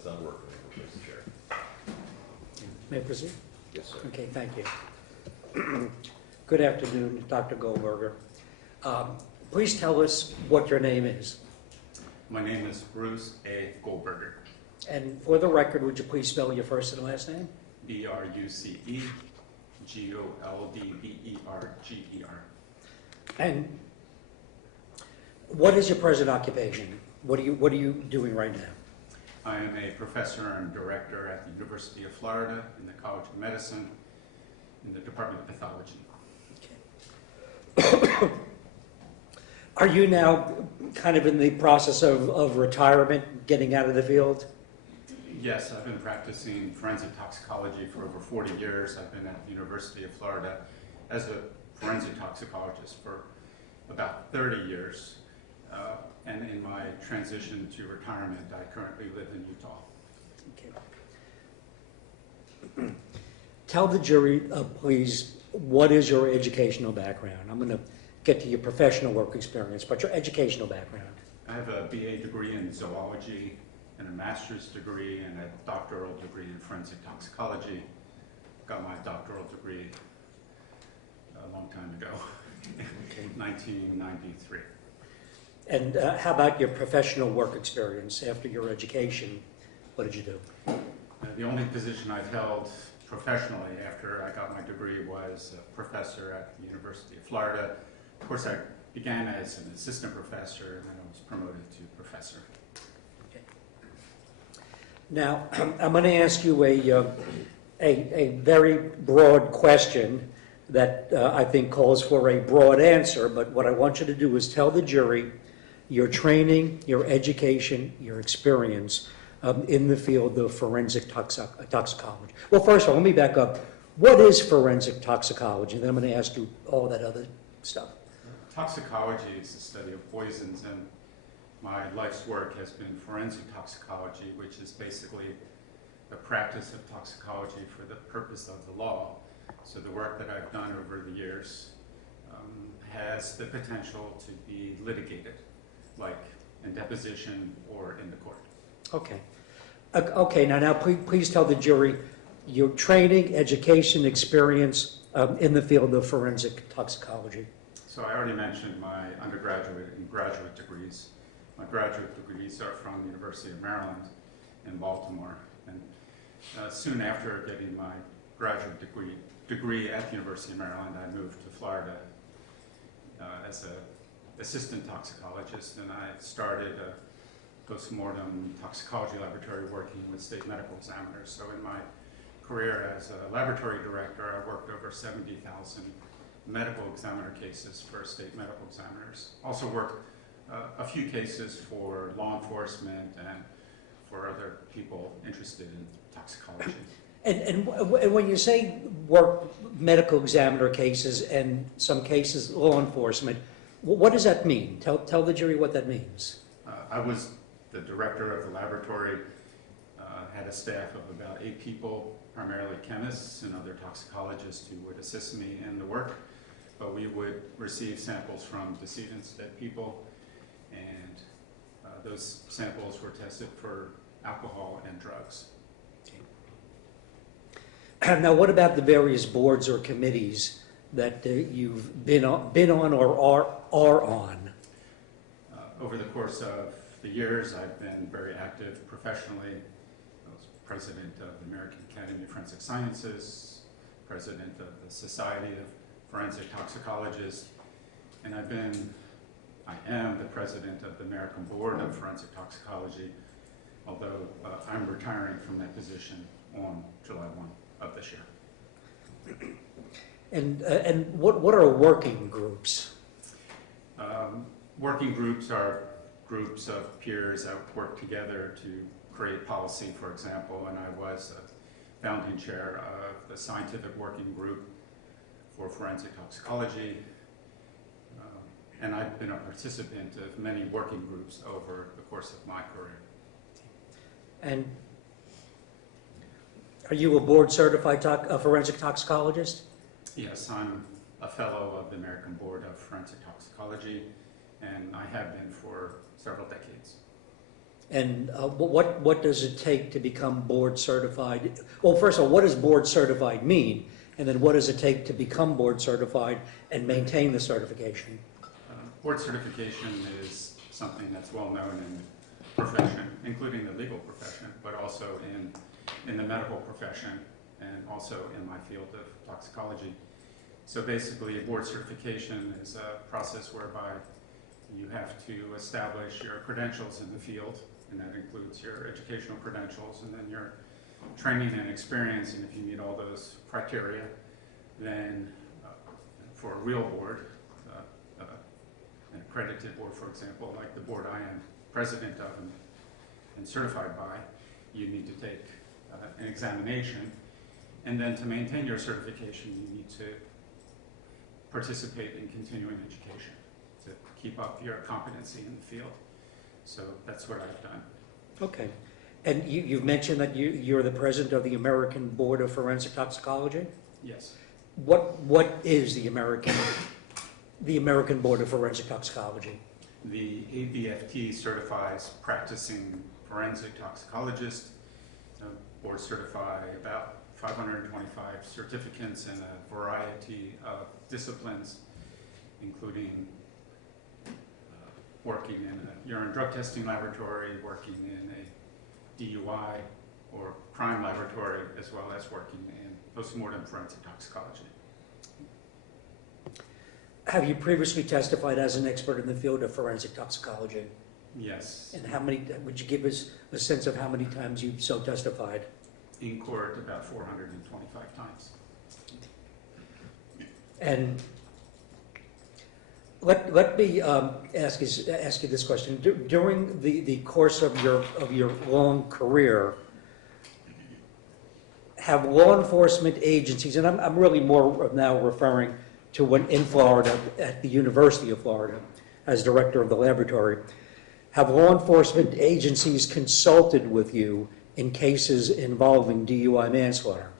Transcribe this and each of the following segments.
it's not working, Mr. Chair. May I proceed? Yes, sir. Okay, thank you. Good afternoon, Dr. Goldberger. Please tell us what your name is. My name is Bruce A. Goldberger, And for the record, would you please spell your first and last name? B-R-U-C-E, G-O-L-D-B-E-R-G-E-R. And what is your present occupation? What are you doing right now? I am a professor and director at the University of Florida in the College of Medicine in the Department of Pathology. Are you now kind of in the process of retirement, getting out of the field? Yes, I've been practicing forensic toxicology for over 40 years. I've been at the University of Florida as a forensic toxicologist for about 30 years. And in my transition to retirement, I currently live in Utah. Okay. Tell the jury, please, what is your educational background? I'm going to get to your professional work experience, but your educational background. I have a BA degree in zoology and a master's degree and a doctoral degree in forensic toxicology. Got my doctoral degree a long time ago, Okay. 1993. And how about your professional work experience after your education? What did you do? The only position I've held professionally after I got my degree was a professor at the University of Florida. Of course, I began as an assistant professor and then I was promoted to professor. Okay. Now, I'm going to ask you a very broad question that I think calls for a broad answer, but what I want you to do is tell the jury your training, your education, your experience in the field of forensic toxicology. Well, first of all, let me back up. What is forensic toxicology? Then I'm going to ask you all that other stuff. Toxicology is the study of poisons, and my life's work has been forensic toxicology, which is basically the practice of toxicology for the purpose of the law. So the work that I've done over the years has the potential to be litigated, like in deposition or in the court. Okay. Okay, now please tell the jury your training, education, experience in the field of forensic toxicology. So I already mentioned my undergraduate and graduate degrees. My graduate degrees are from the University of Maryland in Baltimore. And soon after getting my graduate degree at the University of Maryland, I moved to Florida as an assistant toxicologist, and I started a postmortem toxicology laboratory working with state medical examiners. So in my career as a laboratory director, I worked over 70,000 medical examiner cases for state medical examiners. Also worked a few cases for law enforcement and for other people interested in toxicology. And when you say work medical examiner cases and some cases law enforcement, what does that mean? Tell the jury what that means. I was the director of the laboratory, had a staff of about 8 people, primarily chemists and other toxicologists who would assist me in the work. But we would receive samples from decedents, dead people, and those samples were tested for alcohol and drugs. Now, what about the various boards or committees that you've been on or are on? Over the course of the years, I've been very active professionally. I was president of the American Academy of Forensic Sciences, president of the Society of Forensic Toxicologists, and I am the president of the American Board of Forensic Toxicology, although I'm retiring from that position on July 1 of this year. And what are working groups? Working groups are groups of peers that work together to create policy, for example, and I was a founding chair of the scientific working group for forensic toxicology, and I've been a participant of many working groups over the course of my career. And are you a board certified forensic toxicologist? Yes, I'm a fellow of the American Board of Forensic Toxicology, and I have been for several decades. And what does it take to become board certified? Well, first of all, what does board certified mean? And then what does it take to become board certified and maintain the certification? Board certification is something that's well known in the profession, including the legal profession, but also in the medical profession and also in my field of toxicology. So basically, board certification is a process whereby you have to establish your credentials in the field, and that includes your educational credentials and then your training and experience. And if you meet all those criteria, then for a real board, an accredited board, for example, like the board I am president of and certified by, you need to take an examination. And then to maintain your certification, you need to participate in continuing education to keep up your competency in the field. So that's what I've done. Okay. And you've mentioned that you're the president of the American Board of Forensic Toxicology? Yes. What is the American Board of Forensic Toxicology? The ABFT certifies practicing forensic toxicologists. Board certify about 525 certificates in a variety of disciplines, including working in a urine drug testing laboratory, working in a DUI or crime laboratory, as well as working in postmortem forensic toxicology. Have you previously testified as an expert in the field of forensic toxicology? Yes. And how many, would you give us a sense of how many times you've so testified? In court, about 425 times. And let me ask you this question. During the course of your long career, have law enforcement agencies, and I'm really more now referring to when in Florida, at the University of Florida, as director of the laboratory, have law enforcement agencies consulted with you in cases involving DUI manslaughter?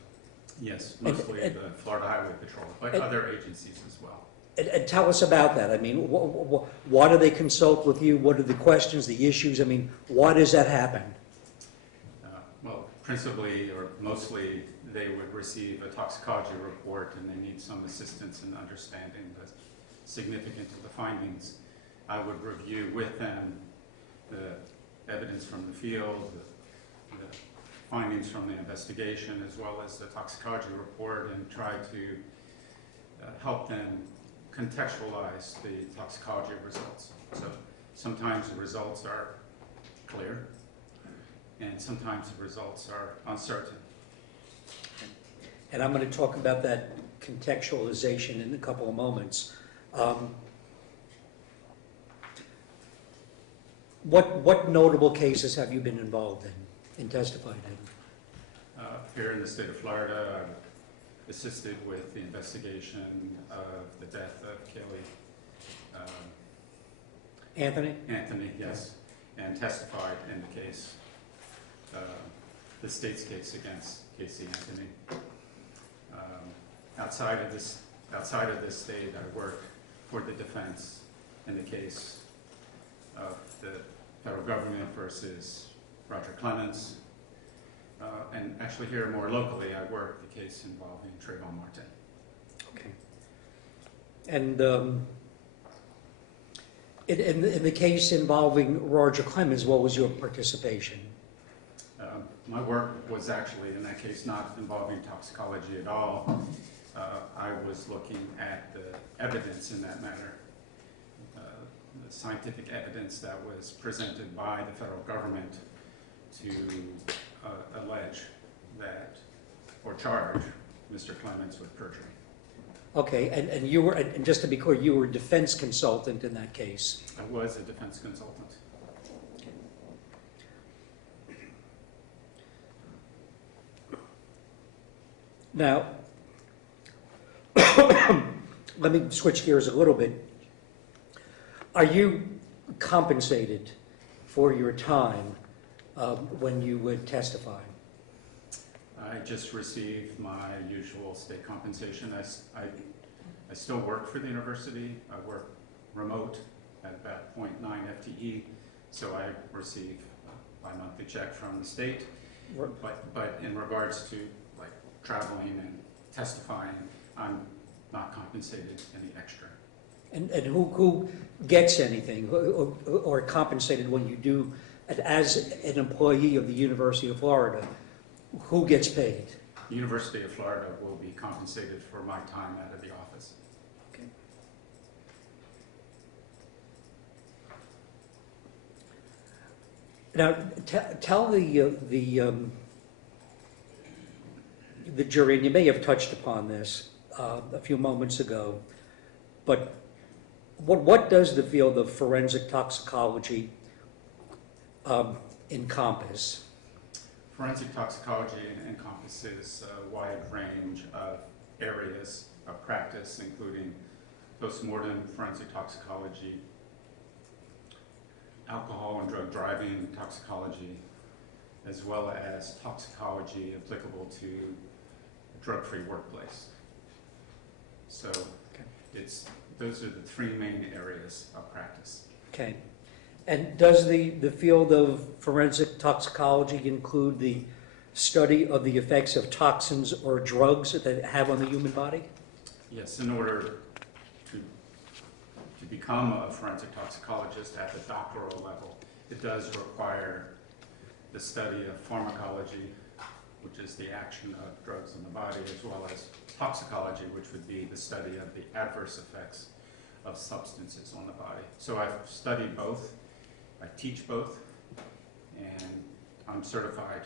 Yes, mostly the Florida Highway Patrol, but other agencies as well. And tell us about that. I mean, why do they consult with you? What are the questions, the issues? I mean, why does that happen? Well, principally or mostly, they would receive a toxicology report and they need some assistance in understanding the significance of the findings. I would review with them the evidence from the field, the findings from the investigation, as well as the toxicology report, and try to help them contextualize the toxicology results. So sometimes the results are clear, and sometimes the results are uncertain. And I'm going to talk about that contextualization in a couple of moments. What notable cases have you been involved in testifying in? Here in the state of Florida, I've assisted with the investigation of the death of Kelly Anthony? Yes, and testified in the case, the state's case against Casey Anthony. Outside of this state, I worked for the defense in the case of the federal government versus Roger Clemens. And actually here more locally, I worked the case involving Trayvon Martin. Okay. And in the case involving Roger Clemens, what was your participation? My work was actually, in that case, not involving toxicology at all. I was looking at the evidence in that matter, the scientific evidence that was presented by the federal government to allege that, or charge, Mr. Clemens with perjury. Okay, and you were, and just to be clear, you were a defense consultant in that case? I was a defense consultant. Now, let me switch gears a little bit. Are you compensated for your time when you would testify? I just received my usual state compensation. I still work for the university. I work remote at about 0.9 FTE, so I receive bi-monthly check from the state. Right. But in regards to like traveling and testifying, I'm not compensated any extra. And who gets anything or compensated when you do, as an employee of the University of Florida, who gets paid? The University of Florida will be compensated for my time out of the office. Okay. Now, tell the jury, and you may have touched upon this a few moments ago, but what does the field of forensic toxicology encompass? Forensic toxicology encompasses a wide range of areas of practice, including postmortem forensic toxicology, alcohol and drug driving toxicology, as well as toxicology applicable to a drug-free workplace. So those are the three main areas of practice. Okay. And does the field of forensic toxicology include the study of the effects of toxins or drugs that they have on the human body? Yes, in order to become a forensic toxicologist at the doctoral level, it does require the study of pharmacology, which is the action of drugs in the body, as well as toxicology, which would be the study of the adverse effects of substances on the body. So I've studied both, I teach both, and I'm certified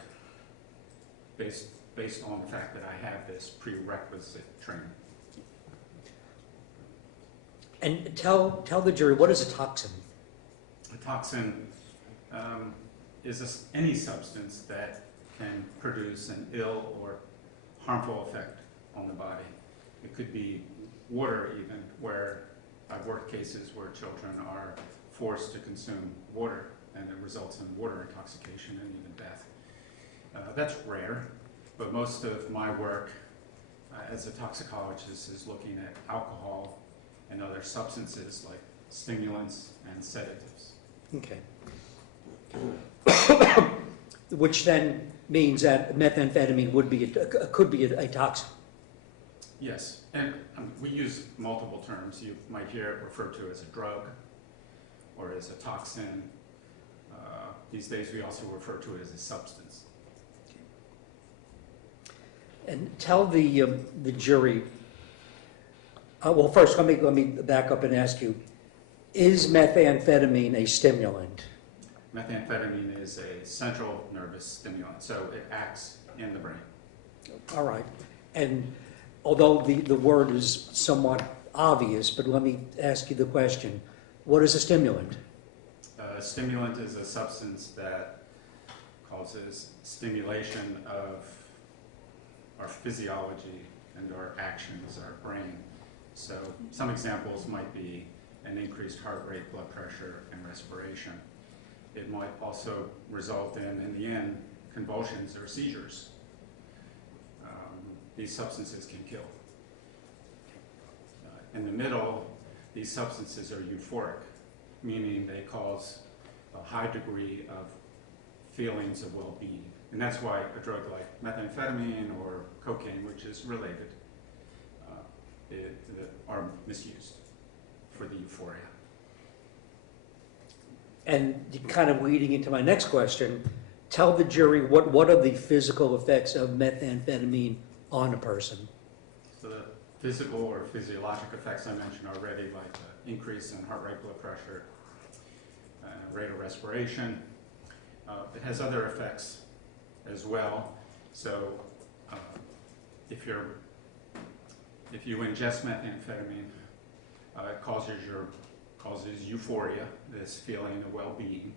based on the fact that I have this prerequisite training. And tell the jury, what is a toxin? A toxin is any substance that can produce an ill or harmful effect on the body. It could be water even, where I've worked cases where children are forced to consume water and it results in water intoxication and even death. That's rare, but most of my work as a toxicologist is looking at alcohol and other substances like stimulants and sedatives. Okay. Which then means that methamphetamine could be a toxin. Yes, and we use multiple terms. You might hear it referred to as a drug or as a toxin. These days we also refer to it as a substance. And tell the jury, well, first let me back up and ask you, is methamphetamine a stimulant? Methamphetamine is a central nervous stimulant, so it acts in the brain. All right. And although the word is somewhat obvious, but let me ask you the question, what is a stimulant? A stimulant is a substance that causes stimulation of our physiology and our actions, our brain. So some examples might be an increased heart rate, blood pressure, and respiration. It might also result in the end, convulsions or seizures. These substances can kill. In the middle, these substances are euphoric, meaning they cause a high degree of feelings of well-being. And that's why a drug like methamphetamine or cocaine, which is related, are misused for the euphoria. And kind of leading into my next question, tell the jury what are the physical effects of methamphetamine on a person? So the physical or physiologic effects I mentioned already, like the increase in heart rate, blood pressure, rate of respiration. It has other effects as well. So if you ingest methamphetamine, it causes euphoria, this feeling of well-being.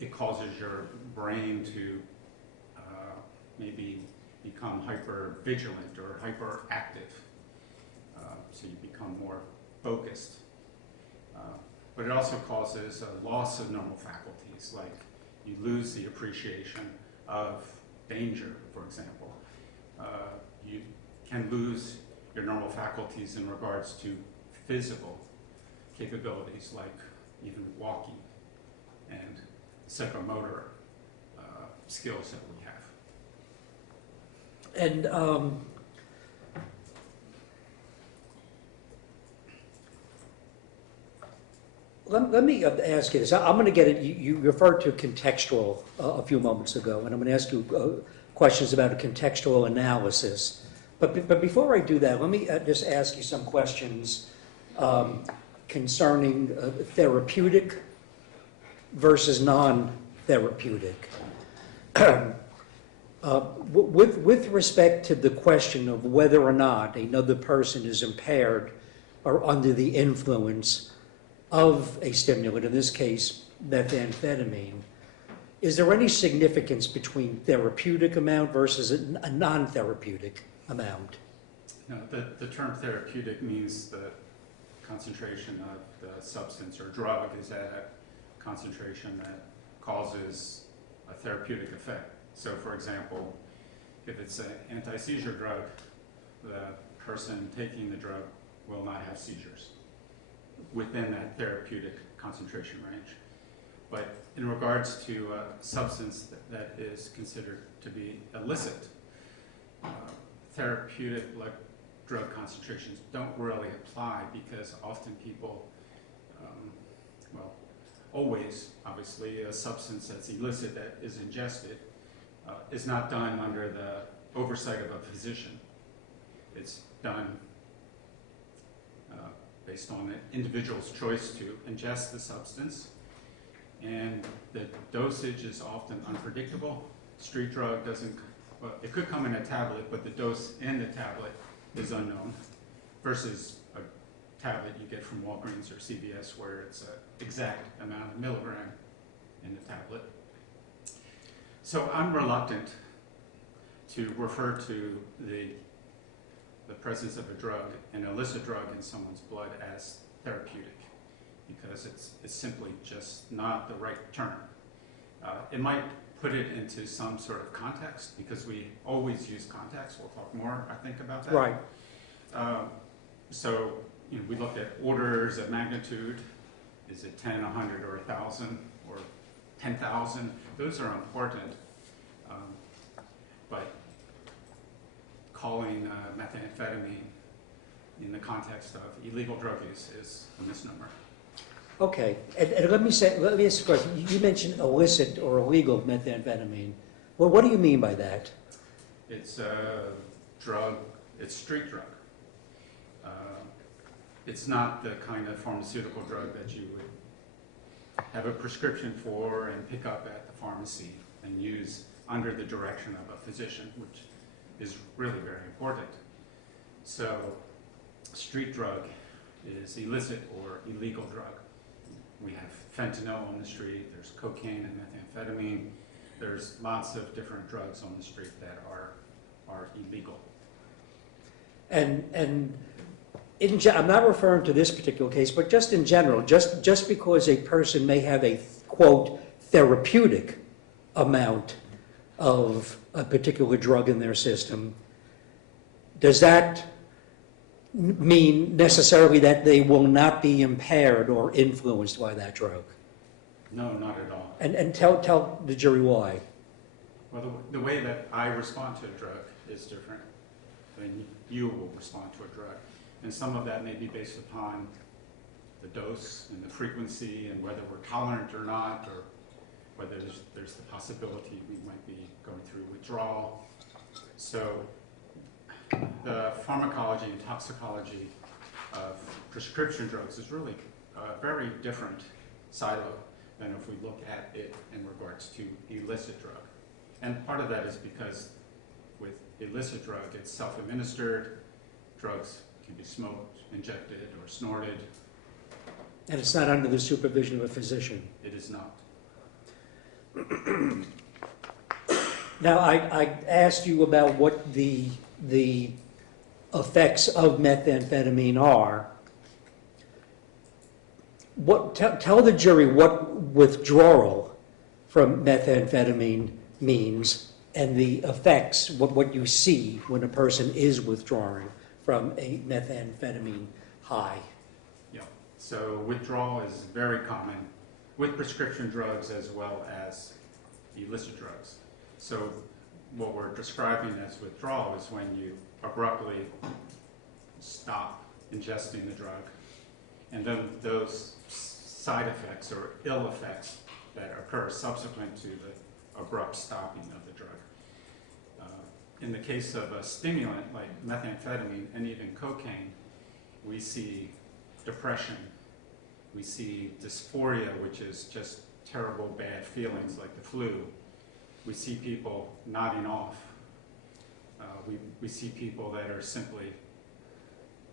It causes your brain to maybe become hyper-vigilant or hyperactive, so you become more focused. But it also causes a loss of normal faculties, like you lose the appreciation of danger, for example. You can lose your normal faculties in regards to physical capabilities, like even walking and psychomotor skills that we have. And let me ask you this. I'm going to get it. You referred to contextual a few moments ago, and I'm going to ask you questions about a contextual analysis. But before I do that, let me just ask you some questions concerning therapeutic versus non-therapeutic. With respect to the question of whether or not another person is impaired or under the influence of a stimulant, in this case methamphetamine, is there any significance between therapeutic amount versus a non-therapeutic amount? No, the term therapeutic means the concentration of the substance or drug is at a concentration that causes a therapeutic effect. So for example, if it's an anti-seizure drug, the person taking the drug will not have seizures within that therapeutic concentration range. But in regards to a substance that is considered to be illicit, therapeutic like drug concentrations don't really apply because often people, always, obviously, a substance that's illicit that is ingested is not done under the oversight of a physician. It's done based on an individual's choice to ingest the substance, and the dosage is often unpredictable. Street drug doesn't, well, it could come in a tablet, but the dose in the tablet is unknown, versus a tablet you get from Walgreens or CVS where it's an exact amount of milligram in the tablet. So I'm reluctant to refer to the presence of a drug, an illicit drug in someone's blood, as therapeutic, because it's simply just not the right term. It might put it into some sort of context, because we always use context. We'll talk more, I think, about that. Right. So we looked at orders of magnitude. Is it 10, 100, or 1,000, or 10,000? Those are important. But calling methamphetamine in the context of illegal drug use is a misnomer. Okay, and let me ask a question. You mentioned illicit or illegal methamphetamine. Well, what do you mean by that? It's a drug, it's street drug. It's not the kind of pharmaceutical drug that you would have a prescription for and pick up at the pharmacy and use under the direction of a physician, which is really very important. So street drug is illicit or illegal drug. We have fentanyl on the street, there's cocaine and methamphetamine, there's lots of different drugs on the street that are illegal. And I'm not referring to this particular case, but just in general, just because a person may have a, quote, therapeutic amount of a particular drug in their system, does that mean necessarily that they will not be impaired or influenced by that drug? No, not at all. And tell the jury why. Well, the way that I respond to a drug is different than you will respond to a drug. And some of that may be based upon the dose and the frequency and whether we're tolerant or not, or whether there's the possibility we might be going through withdrawal. So the pharmacology and toxicology of prescription drugs is really a very different silo than if we look at it in regards to illicit drug. And part of that is because with illicit drug, it's self-administered. Drugs can be smoked, injected, or snorted. And it's not under the supervision of a physician. It is not. Now, I asked you about what the effects of methamphetamine are. Tell the jury what withdrawal from methamphetamine means and the effects, what you see when a person is withdrawing from a methamphetamine high. Yeah. So withdrawal is very common with prescription drugs as well as illicit drugs. So what we're describing as withdrawal is when you abruptly stop ingesting the drug, and then those side effects or ill effects that occur subsequent to the abrupt stopping of the drug. In the case of a stimulant like methamphetamine and even cocaine, we see depression, we see dysphoria, which is just terrible bad feelings like the flu. We see people nodding off. We see people that are simply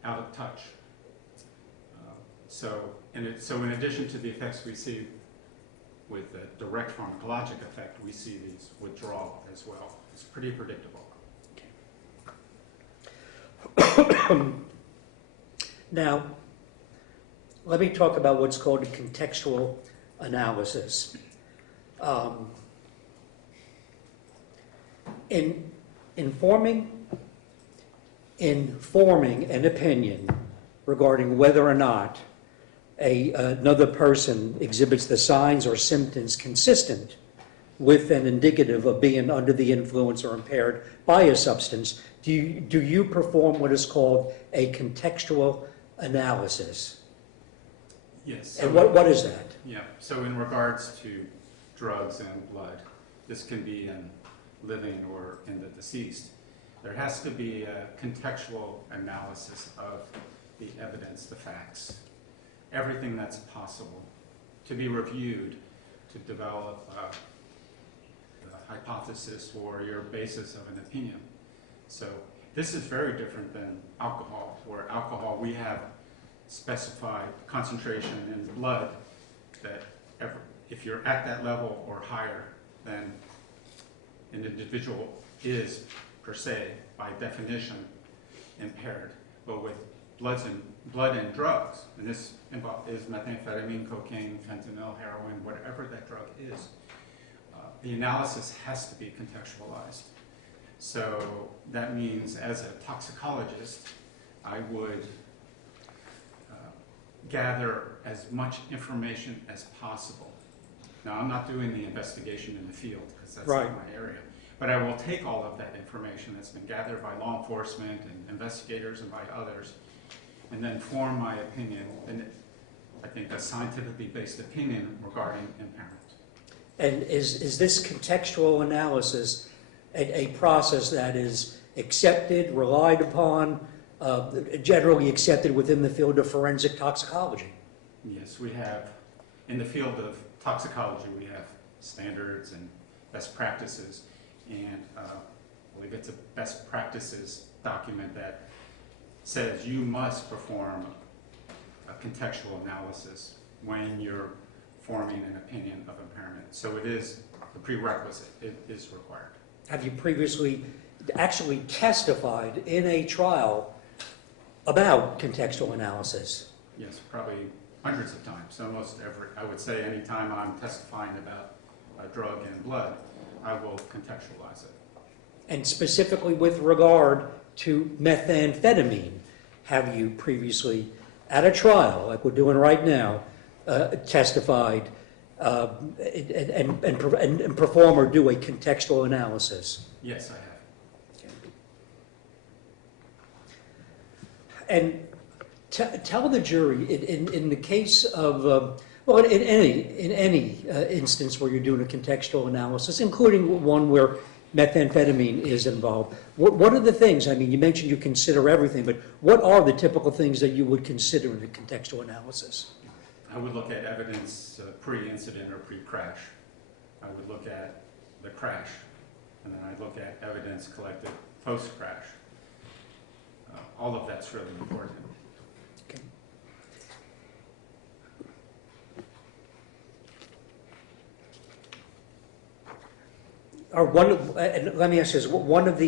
out of touch. So in addition to the effects we see with the direct pharmacologic effect, we see these withdrawal as well. It's pretty predictable. Now, let me talk about what's called a contextual analysis. In forming an opinion regarding whether or not another person exhibits the signs or symptoms consistent with and indicative of being under the influence or impaired by a substance, do you perform what is called a contextual analysis? Yes. And what is that? Yeah, so in regards to drugs and blood, this can be in living or in the deceased, there has to be a contextual analysis of the evidence, the facts, everything that's possible to be reviewed to develop a hypothesis or your basis of an opinion. So this is very different than alcohol, where alcohol we have specified concentration in blood that if you're at that level or higher, then an individual is per se, by definition, impaired. But with blood and drugs, and this is methamphetamine, cocaine, fentanyl, heroin, whatever that drug is, the analysis has to be contextualized. So that means as a toxicologist, I would gather as much information as possible. Now, I'm not doing the investigation in the field because that's Right. not my area. But I will take all of that information that's been gathered by law enforcement and investigators and by others, and then form my opinion, and I think a scientifically based opinion regarding impairment. And is this contextual analysis a process that is accepted, relied upon, generally accepted within the field of forensic toxicology? Yes, we have, in the field of toxicology, we have standards and best practices, and I believe it's a best practices document that says you must perform a contextual analysis when you're forming an opinion of impairment. So it is a prerequisite, it is required. Have you previously actually testified in a trial about contextual analysis? Yes, probably hundreds of times. Almost every, I would say any time I'm testifying about a drug and blood, I will contextualize it. And specifically with regard to methamphetamine, have you previously, at a trial, like we're doing right now, testified and perform or do a contextual analysis? Yes, I have. And tell the jury, in the case of, well, in any instance where you're doing a contextual analysis, including one where methamphetamine is involved, what are the things, I mean, you mentioned you consider everything, but what are the typical things that you would consider in a contextual analysis? I would look at evidence pre-incident or pre-crash. I would look at the crash, and then I'd look at evidence collected post-crash. All of that's really important. Okay. And let me ask you this, is one of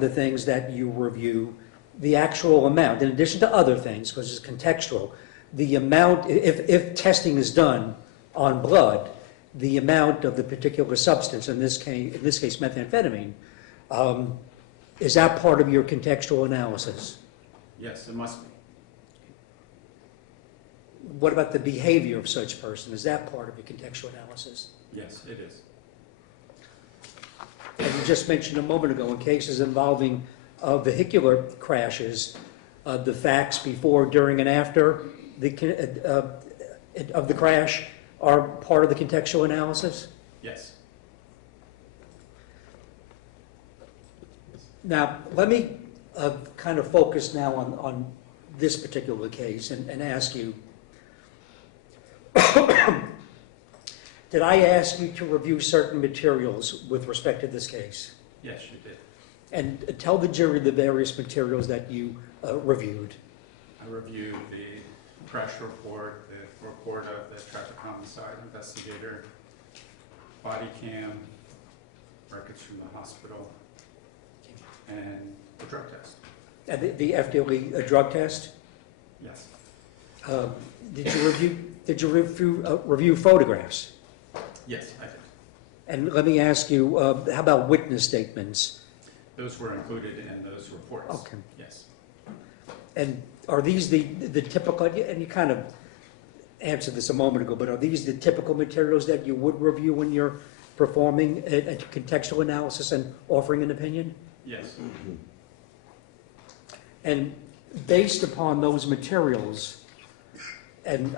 the things that you review the actual amount, in addition to other things, because it's contextual, the amount, if testing is done on blood, the amount of the particular substance, in this case methamphetamine, is that part of your contextual analysis? Yes, it must be. what about the behavior of such person? Is that part of your contextual analysis? Yes, it is. And you just mentioned a moment ago, in cases involving vehicular crashes, the facts before, during, and after of the crash are part of the contextual analysis? Yes. Now, let me kind of focus now on this particular case and ask you, did I ask you to review certain materials with respect to this case? Yes, you did. And tell the jury the various materials that you reviewed. I reviewed the crash report, the report of the traffic homicide investigator, body cam, records from the hospital, and the drug test. And the FDLE drug test? Yes. Did you review photographs? Yes, I did. And let me ask you, how about witness statements? Those were included in those reports. Okay. Yes. And are these the typical, and you kind of answered this a moment ago, but are these the typical materials that you would review when you're performing a contextual analysis and offering an opinion? Yes. And based upon those materials, and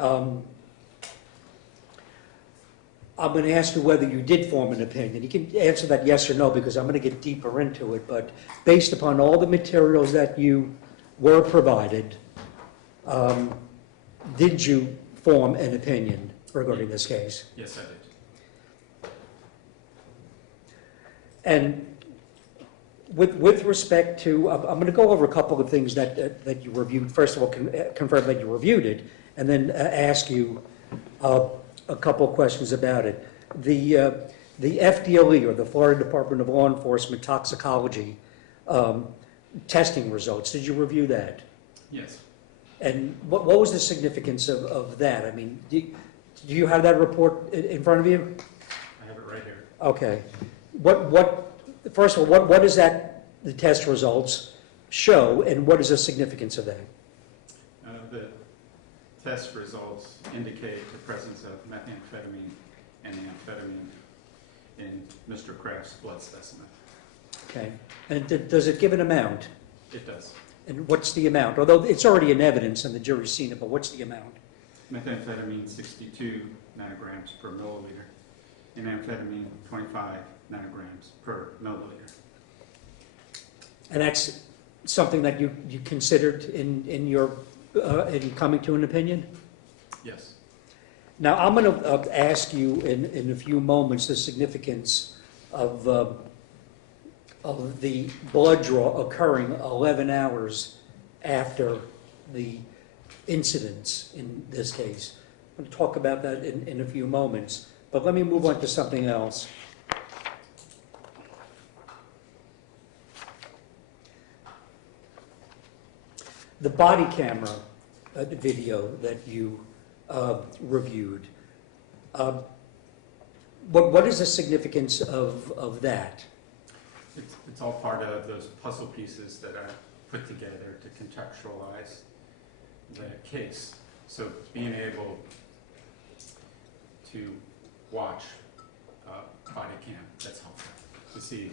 I'm going to ask you whether you did form an opinion. You can answer that yes or no because I'm going to get deeper into it. But based upon all the materials that you were provided, did you form an opinion regarding this case? Yes, I did. And with respect to, I'm going to go over a couple of things that you reviewed. First of all, confirm that you reviewed it, and then ask you a couple of questions about it. The FDLE, or the Florida Department of Law Enforcement Toxicology testing results, did you review that? Yes. And what was the significance of that? I mean, do you have that report in front of you? I have it right here. Okay. First of all, what does the test results show, and what is the significance of that? The test results indicate the presence of methamphetamine and amphetamine in Mr. Kraft's blood specimen. Okay. And does it give an amount? It does. And what's the amount? Although it's already in evidence and the jury's seen it, but what's the amount? Methamphetamine 62 nanograms per milliliter, and amphetamine 25 nanograms per milliliter. And that's something that you considered in your in coming to an opinion? Yes. Now, I'm going to ask you in a few moments the significance of the blood draw occurring 11 hours after the incidents in this case. I'm going to talk about that in a few moments, but let me move on to something else. The body camera video that you reviewed, what is the significance of that? It's all part of those puzzle pieces that I put together to contextualize the case. So being able to watch body cam, that's helpful to see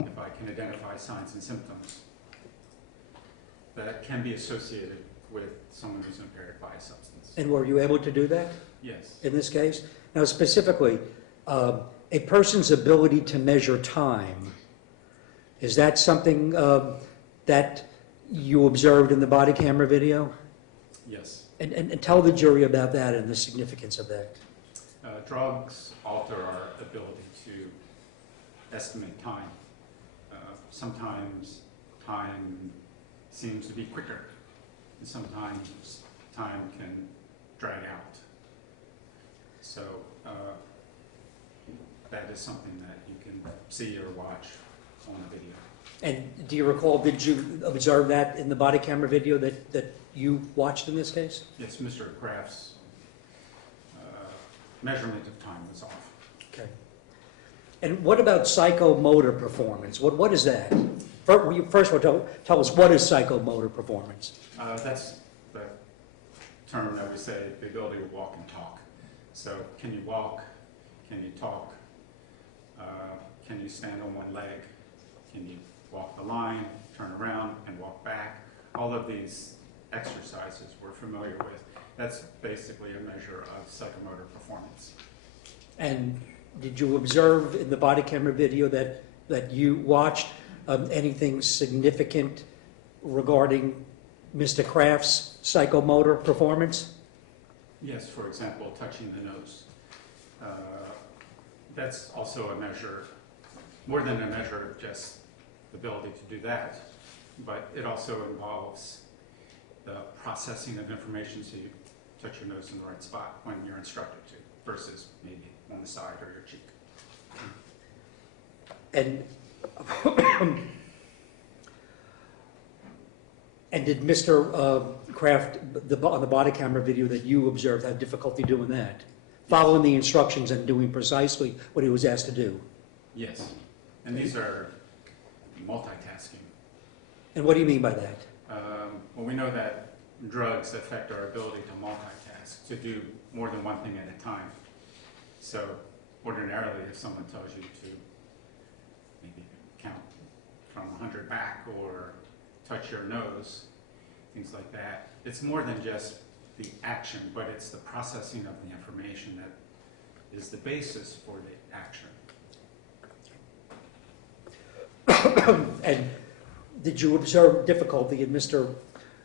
if I can identify signs and symptoms that can be associated with someone who's impaired by a substance. And were you able to do that Yes. in this case? Now, specifically, a person's ability to measure time, is that something that you observed in the body camera video? Yes. And tell the jury about that and the significance of that. Drugs alter our ability to estimate time. Sometimes time seems to be quicker, and sometimes time can drag out. So that is something that you can see or watch on a video. And do you recall, did you observe that in the body camera video that you watched in this case? Yes, Mr. Kraft's measurement of time was off. Okay. And what about psychomotor performance? What is that? First of all, tell us, what is psychomotor performance? That's the term that we say the ability to walk and talk. So can you walk? Can you talk? Can you stand on one leg? Can you walk the line, turn around, and walk back? All of these exercises we're familiar with. That's basically a measure of psychomotor performance. And did you observe in the body camera video that you watched anything significant regarding Mr. Kraft's psychomotor performance? Yes, for example, touching the nose. That's also a measure, more than a measure of just the ability to do that, but it also involves the processing of information, so you touch your nose in the right spot when you're instructed to, versus maybe on the side or your cheek. And and did Mr. Kraft, on the body camera video that you observed, have difficulty doing that? Following the instructions and doing precisely what he was asked to do? Yes, and these are multitasking. And what do you mean by that? Well, we know that drugs affect our ability to multitask, to do more than one thing at a time. So ordinarily, if someone tells you to maybe count from 100 back or touch your nose, things like that, it's more than just the action, but it's the processing of the information that is the basis for the action. And did you observe difficulty in Mr.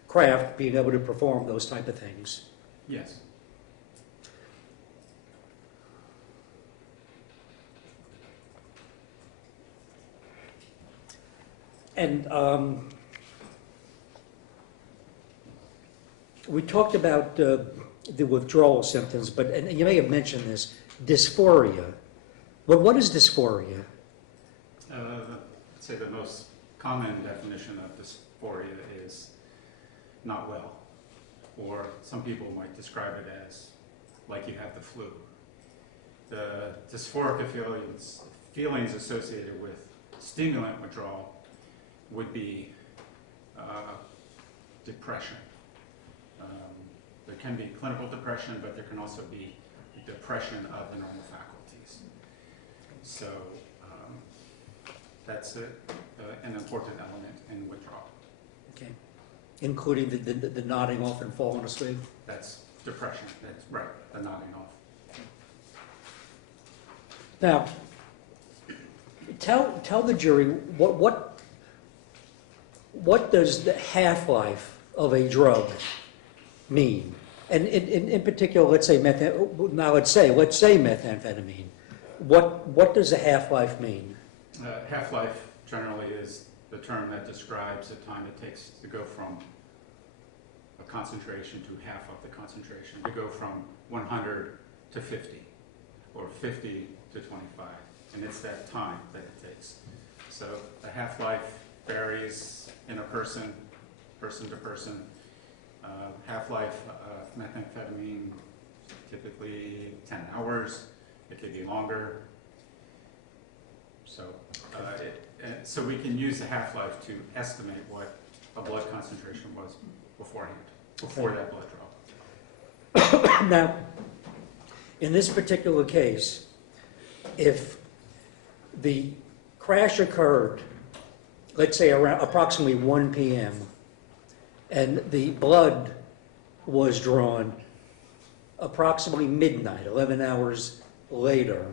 Kraft being able to perform those type of things? Yes. And we talked about the withdrawal symptoms, and you may have mentioned this, dysphoria. Well, what is dysphoria? I'd say the most common definition of dysphoria is not well, or some people might describe it as like you have the flu. The dysphoric feelings associated with stimulant withdrawal would be depression. There can be clinical depression, but there can also be depression of the normal faculties. So that's an important element in withdrawal. Okay. Including the nodding off and falling asleep? That's depression. That's right, the nodding off. Now, tell the jury what does the half-life of a drug mean? And in particular, let's say methamphetamine. What does a half-life mean? Half-life generally is the term that describes the time it takes to go from a concentration to half of the concentration, to go from 100 to 50, or 50 to 25. And it's that time that it takes. So the half-life varies in a person to person. Half-life of methamphetamine, typically 10 hours. It could be longer. So, so we can use the half-life to estimate what a blood concentration was beforehand, before that blood draw. Now, in this particular case, if the crash occurred, let's say around approximately 1 p.m., and the blood was drawn approximately midnight, 11 hours later,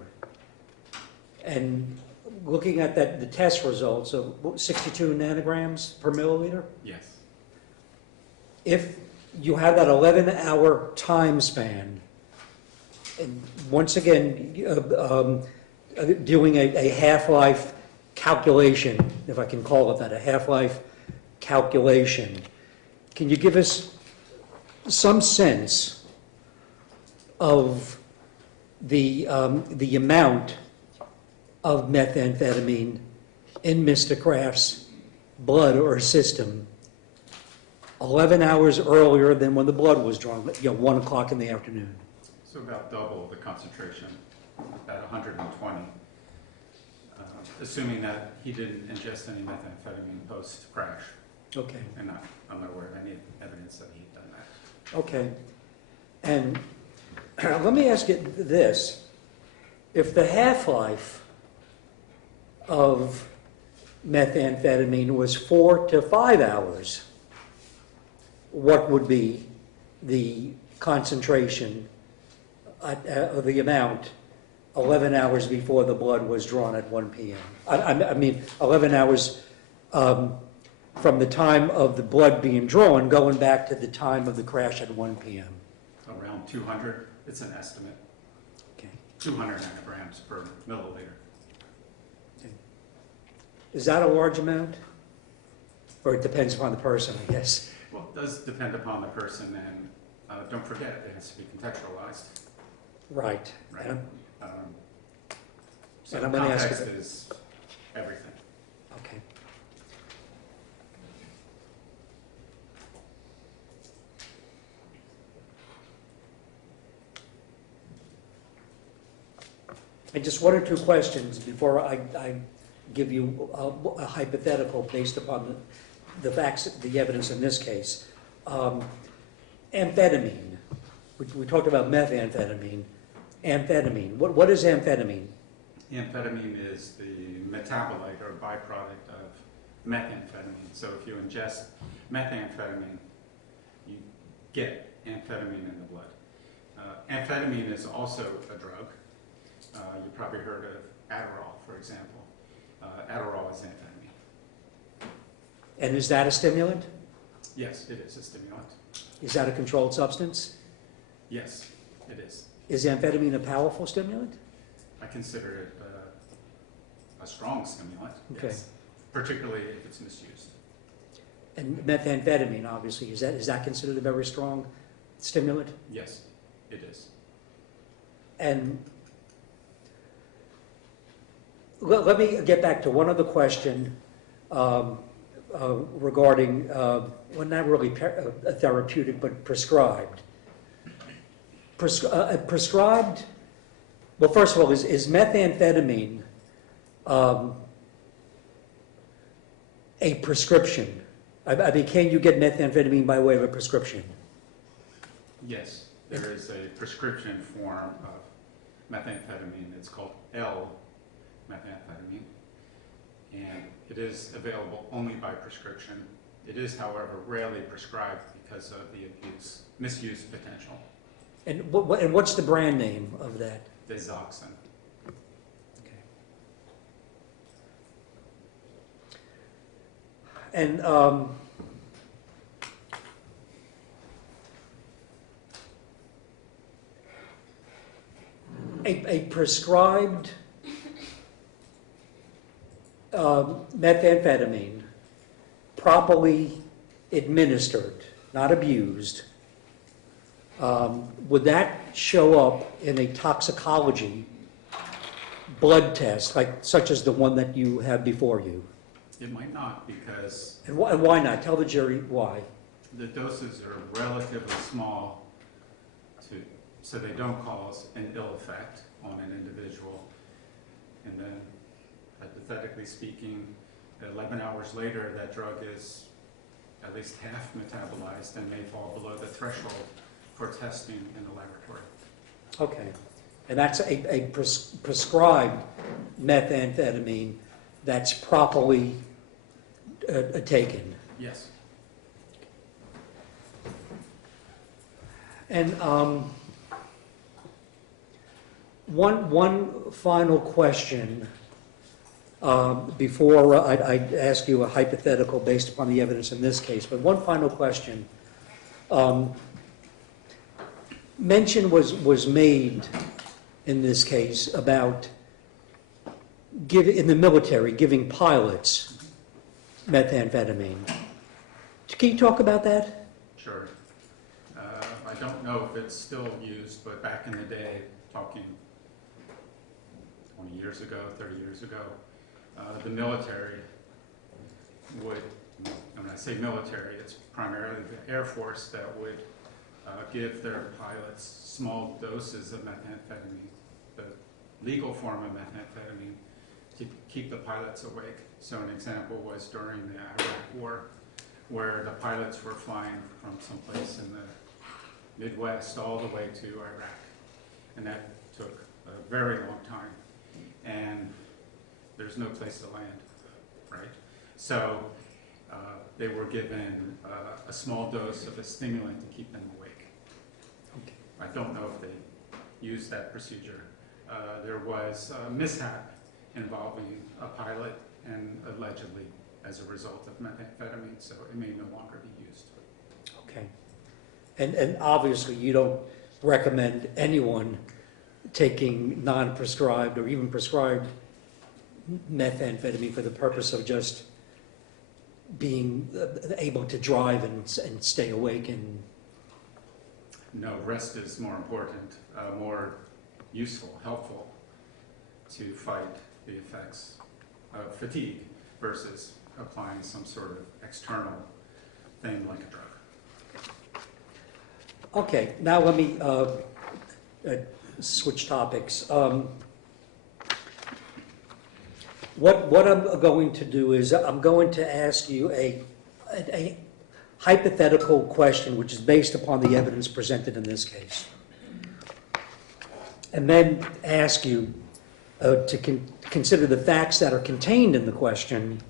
and looking at the test results of 62 nanograms per milliliter, Yes. if you have that 11-hour time span, and once again, doing a half-life calculation, if I can call it that, a half-life calculation, can you give us some sense of the amount of methamphetamine in Mr. Kraft's blood or system 11 hours earlier than when the blood was drawn, 1 o'clock in the afternoon? So about double the concentration, about 120, assuming that he didn't ingest any methamphetamine post-crash. Okay, And I'm not aware of any evidence that he'd done that. okay. And let me ask you this. If the half-life of methamphetamine was 4 to 5 hours, what would be the concentration of the amount 11 hours before the blood was drawn at 1 p.m.? I mean, 11 hours from the time of the blood being drawn, going back to the time of the crash at 1 p.m. Around 200, it's an estimate, Okay. 200 nanograms per milliliter. Is that a large amount? Or it depends upon the person, I guess. Well, it does depend upon the person, and don't forget, it has to be contextualized. Right. Right. So And I'm gonna ask context you- is everything. Okay. And just one or two questions before I give you a hypothetical based upon the facts, the evidence in this case. Amphetamine. We talked about methamphetamine. Amphetamine. What is amphetamine? Amphetamine is the metabolite or byproduct of methamphetamine. So if you ingest methamphetamine, you get amphetamine in the blood. Amphetamine is also a drug. You probably heard of Adderall, for example. Adderall is amphetamine. And is that a stimulant? Yes, it is a stimulant. Is that a controlled substance? Yes, it is. Is amphetamine a powerful stimulant? I consider it a strong stimulant, Okay. yes, particularly if it's misused. And methamphetamine, obviously, is that considered a very strong stimulant? Yes, it is. And let me get back to one other question regarding, well, not really therapeutic, but prescribed. Prescribed, well, first of all, is methamphetamine a prescription? I mean, can you get methamphetamine by way of a prescription? Yes, there is a prescription form of methamphetamine. It's called L-methamphetamine, and it is available only by prescription. It is, however, rarely prescribed because of the misuse potential. And what's the brand name of that? Digoxin. Okay. And a prescribed methamphetamine, properly administered, not abused, would that show up in a toxicology blood test, such as the one that you have before you? It might not, because And why not? Tell the jury why. the doses are relatively small, so they don't cause an ill effect on an individual. And then, hypothetically speaking, 11 hours later, that drug is at least half metabolized and may fall below the threshold for testing in the laboratory. Okay. And that's a prescribed methamphetamine that's properly taken. Yes. And one final question before I ask you a hypothetical based upon the evidence in this case, but one final question. Mention was made in this case about in the military giving pilots methamphetamine. Can you talk about that? Sure. I don't know if it's still used, but back in the day, talking 20 years ago, 30 years ago, the military would, and when I say military, it's primarily the Air Force that would give their pilots small doses of methamphetamine, the legal form of methamphetamine, to keep the pilots awake. So an example was during the Iraq War, where the pilots were flying from someplace in the Midwest, all the way to Iraq. And that took a very long time. And there's no place to land, right? So they were given a small dose of a stimulant to keep them awake. Okay. I don't know if they used that procedure. There was a mishap involving a pilot and allegedly as a result of methamphetamine, so it may no longer be used. Okay. And obviously, you don't recommend anyone taking non-prescribed or even prescribed methamphetamine for the purpose of just being able to drive and stay awake and... No, rest is more important, more useful, helpful to fight the effects of fatigue versus applying some sort of external thing like a drug. Okay, now let me switch topics. What I'm going to do is I'm going to ask you a hypothetical question which is based upon the evidence presented in this case. And then ask you to consider the facts that are contained in the question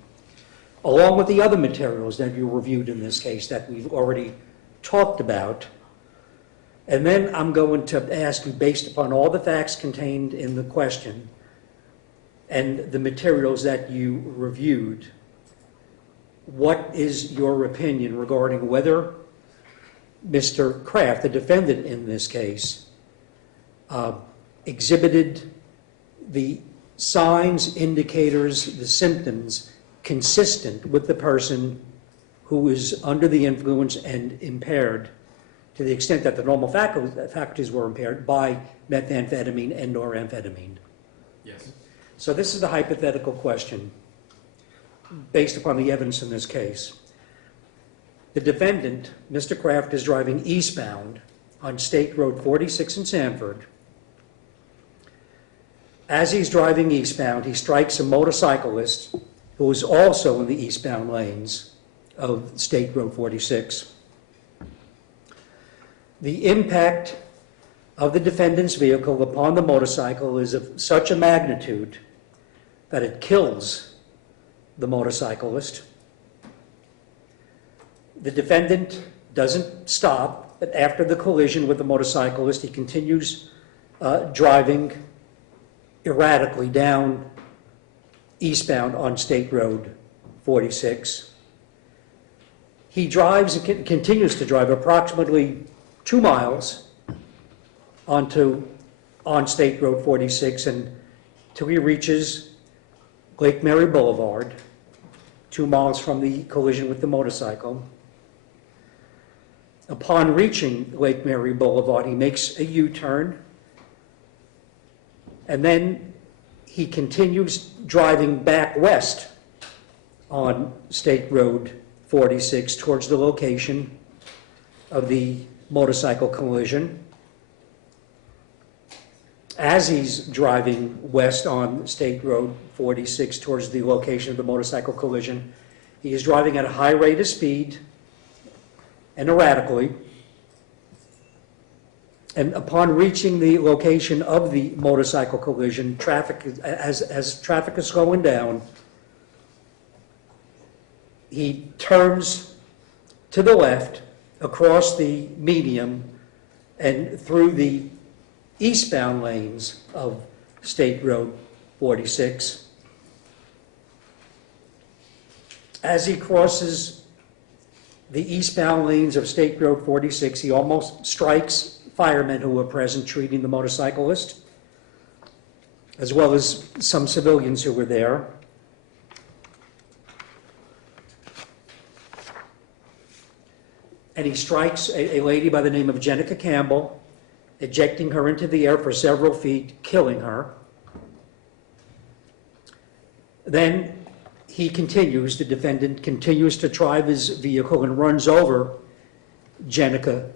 along with the other materials that you reviewed in this case that we've already talked about. And then I'm going to ask you, based upon all the facts contained in the question and the materials that you reviewed, what is your opinion regarding whether Mr. Kraft, the defendant in this case, exhibited the signs, indicators, the symptoms consistent with the person who is under the influence and impaired to the extent that the normal faculties were impaired by methamphetamine and or amphetamine? Yes. So this is the hypothetical question based upon the evidence in this case. The defendant, Mr. Kraft, is driving eastbound on State Road 46 in Sanford. As he's driving eastbound, he strikes a motorcyclist who is also in the eastbound lanes of State Road 46. The impact of the defendant's vehicle upon the motorcycle is of such a magnitude that it kills the motorcyclist. The defendant doesn't stop, but after the collision with the motorcyclist, he continues driving erratically down eastbound on State Road 46. He drives and continues to drive approximately 2 miles on State Road 46 until he reaches Lake Mary Boulevard, 2 miles from the collision with the motorcycle. Upon reaching Lake Mary Boulevard, he makes a U-turn, and then he continues driving back west on State Road 46 towards the location of the motorcycle collision. As he's driving west on State Road 46 towards the location of the motorcycle collision, he is driving at a high rate of speed and erratically. And upon reaching the location of the motorcycle collision, as traffic is slowing down, he turns to the left across the median and through the eastbound lanes of State Road 46. As he crosses the eastbound lanes of State Road 46, he almost strikes firemen who were present treating the motorcyclist, as well as some civilians who were there. And he strikes a lady by the name of Jenica Campbell, ejecting her into the air for several feet, killing her. Then he continues, the defendant continues to drive his vehicle and runs over Jenica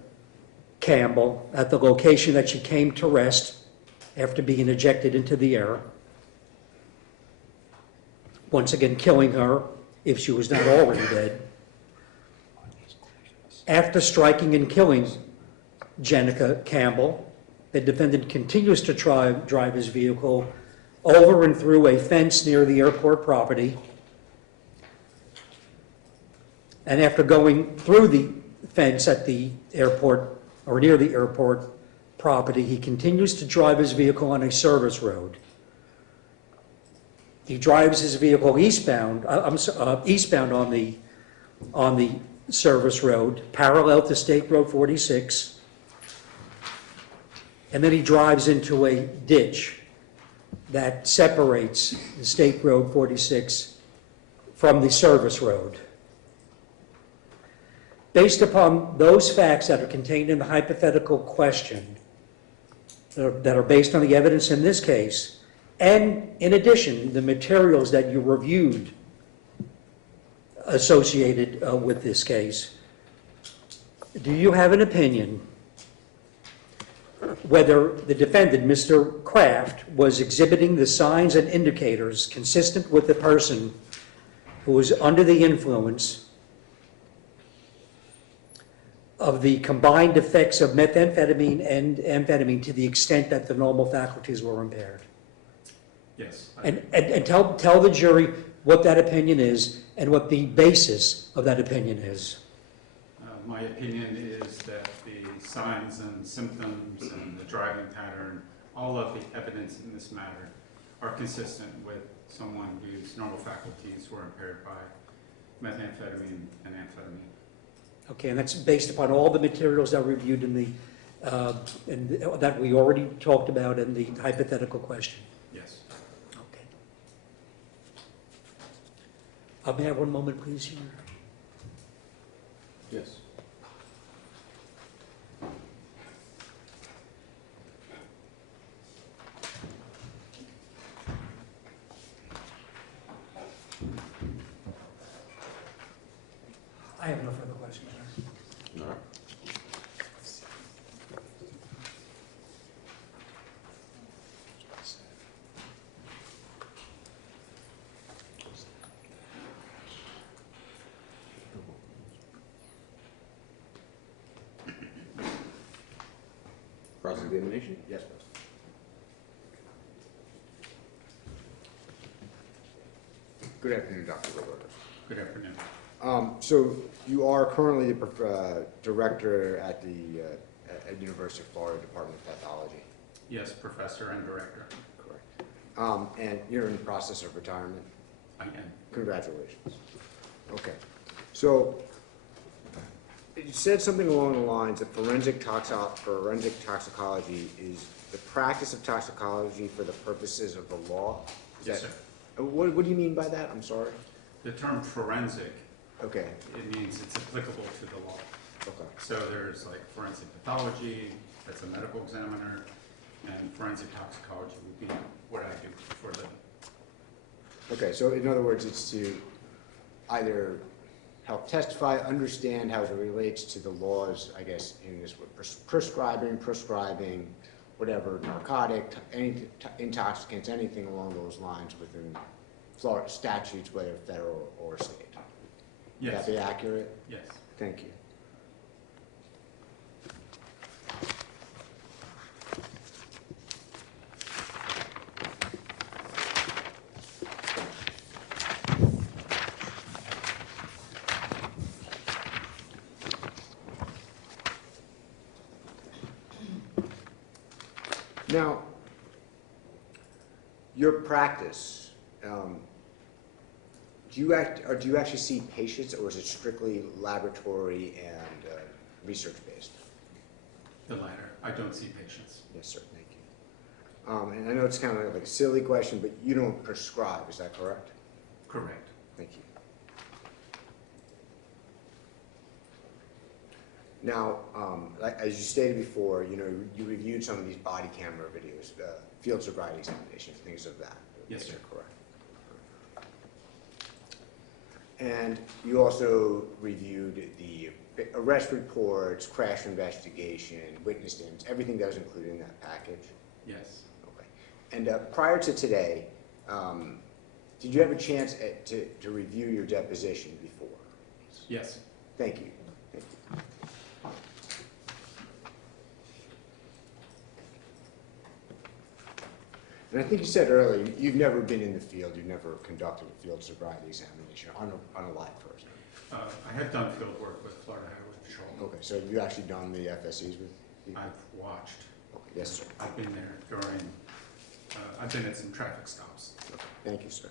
Campbell at the location that she came to rest after being ejected into the air, once again killing her if she was not already dead. After striking and killing Jenica Campbell. The defendant continues to drive his vehicle over and through a fence near the airport property. And after going through the fence at the airport, or near the airport property, he continues to drive his vehicle on a service road. He drives his vehicle eastbound on the service road, parallel to State Road 46, and then he drives into a ditch that separates the State Road 46 from the service road. Based upon those facts that are contained in the hypothetical question, that are based on the evidence in this case, and in addition, the materials that you reviewed associated with this case, do you have an opinion whether the defendant, Mr. Kraft, was exhibiting the signs and indicators consistent with the person who was under the influence of the combined effects of methamphetamine and amphetamine to the extent that the normal faculties were impaired? Yes. And tell the jury what that opinion is and what the basis of that opinion is. My opinion is that the signs and symptoms and the driving pattern, all of the evidence in this matter are consistent with someone whose normal faculties were impaired by methamphetamine and amphetamine. Okay, and that's based upon all the materials that were reviewed in the, that we already talked about in the hypothetical question. Yes. Okay. May I have one moment, please, Your Honor? Yes. I have no further questions, Your Honor. All right. Cross-examination? Yes, please. Good afternoon, Dr. Goldberger. Good afternoon. So you are currently the director at the at University of Florida Department of Pathology. Yes, professor and director. Correct. And you're in the process of retirement. I am. Congratulations. Okay. So you said something along the lines that forensic toxicology is the practice of toxicology for the purposes of the law. Yes, sir. What do you mean by that? I'm sorry. The term forensic, Okay. it means it's applicable to the law. Okay. So there's like forensic pathology, that's a medical examiner, and forensic toxicology would be what I do for a living. Okay, so in other words, it's to either help testify, understand how it relates to the laws, I guess, in this prescribing, whatever, narcotic, any intoxicants, anything along those lines within Florida statutes, whether federal or state. Would Yes. that be accurate? Yes. Thank you. Now, your practice, do you actually see patients, or is it strictly laboratory and research-based? The latter. I don't see patients. Yes, sir, thank you. And I know it's kind of like a silly question, but you don't prescribe, is that correct? Correct. Thank you. Now, like, as you stated before, you know, you reviewed some of these body camera videos, field sobriety examinations, things of that. Yes, sir. Correct. And you also reviewed the arrest reports, crash investigation, witness statements, everything that was included in that package? Yes. Okay. And prior to today, did you have a chance to review your deposition before? Yes. Thank you. Thank you. And I think you said earlier, you've never been in the field, you've never conducted a field sobriety examination on a live person. I have done field work with Florida Highway Patrol. Okay, so you actually done the FSEs with people? I've watched. Okay, yes, sir. I've been there during, I've been at some traffic stops. Okay, thank you, sir.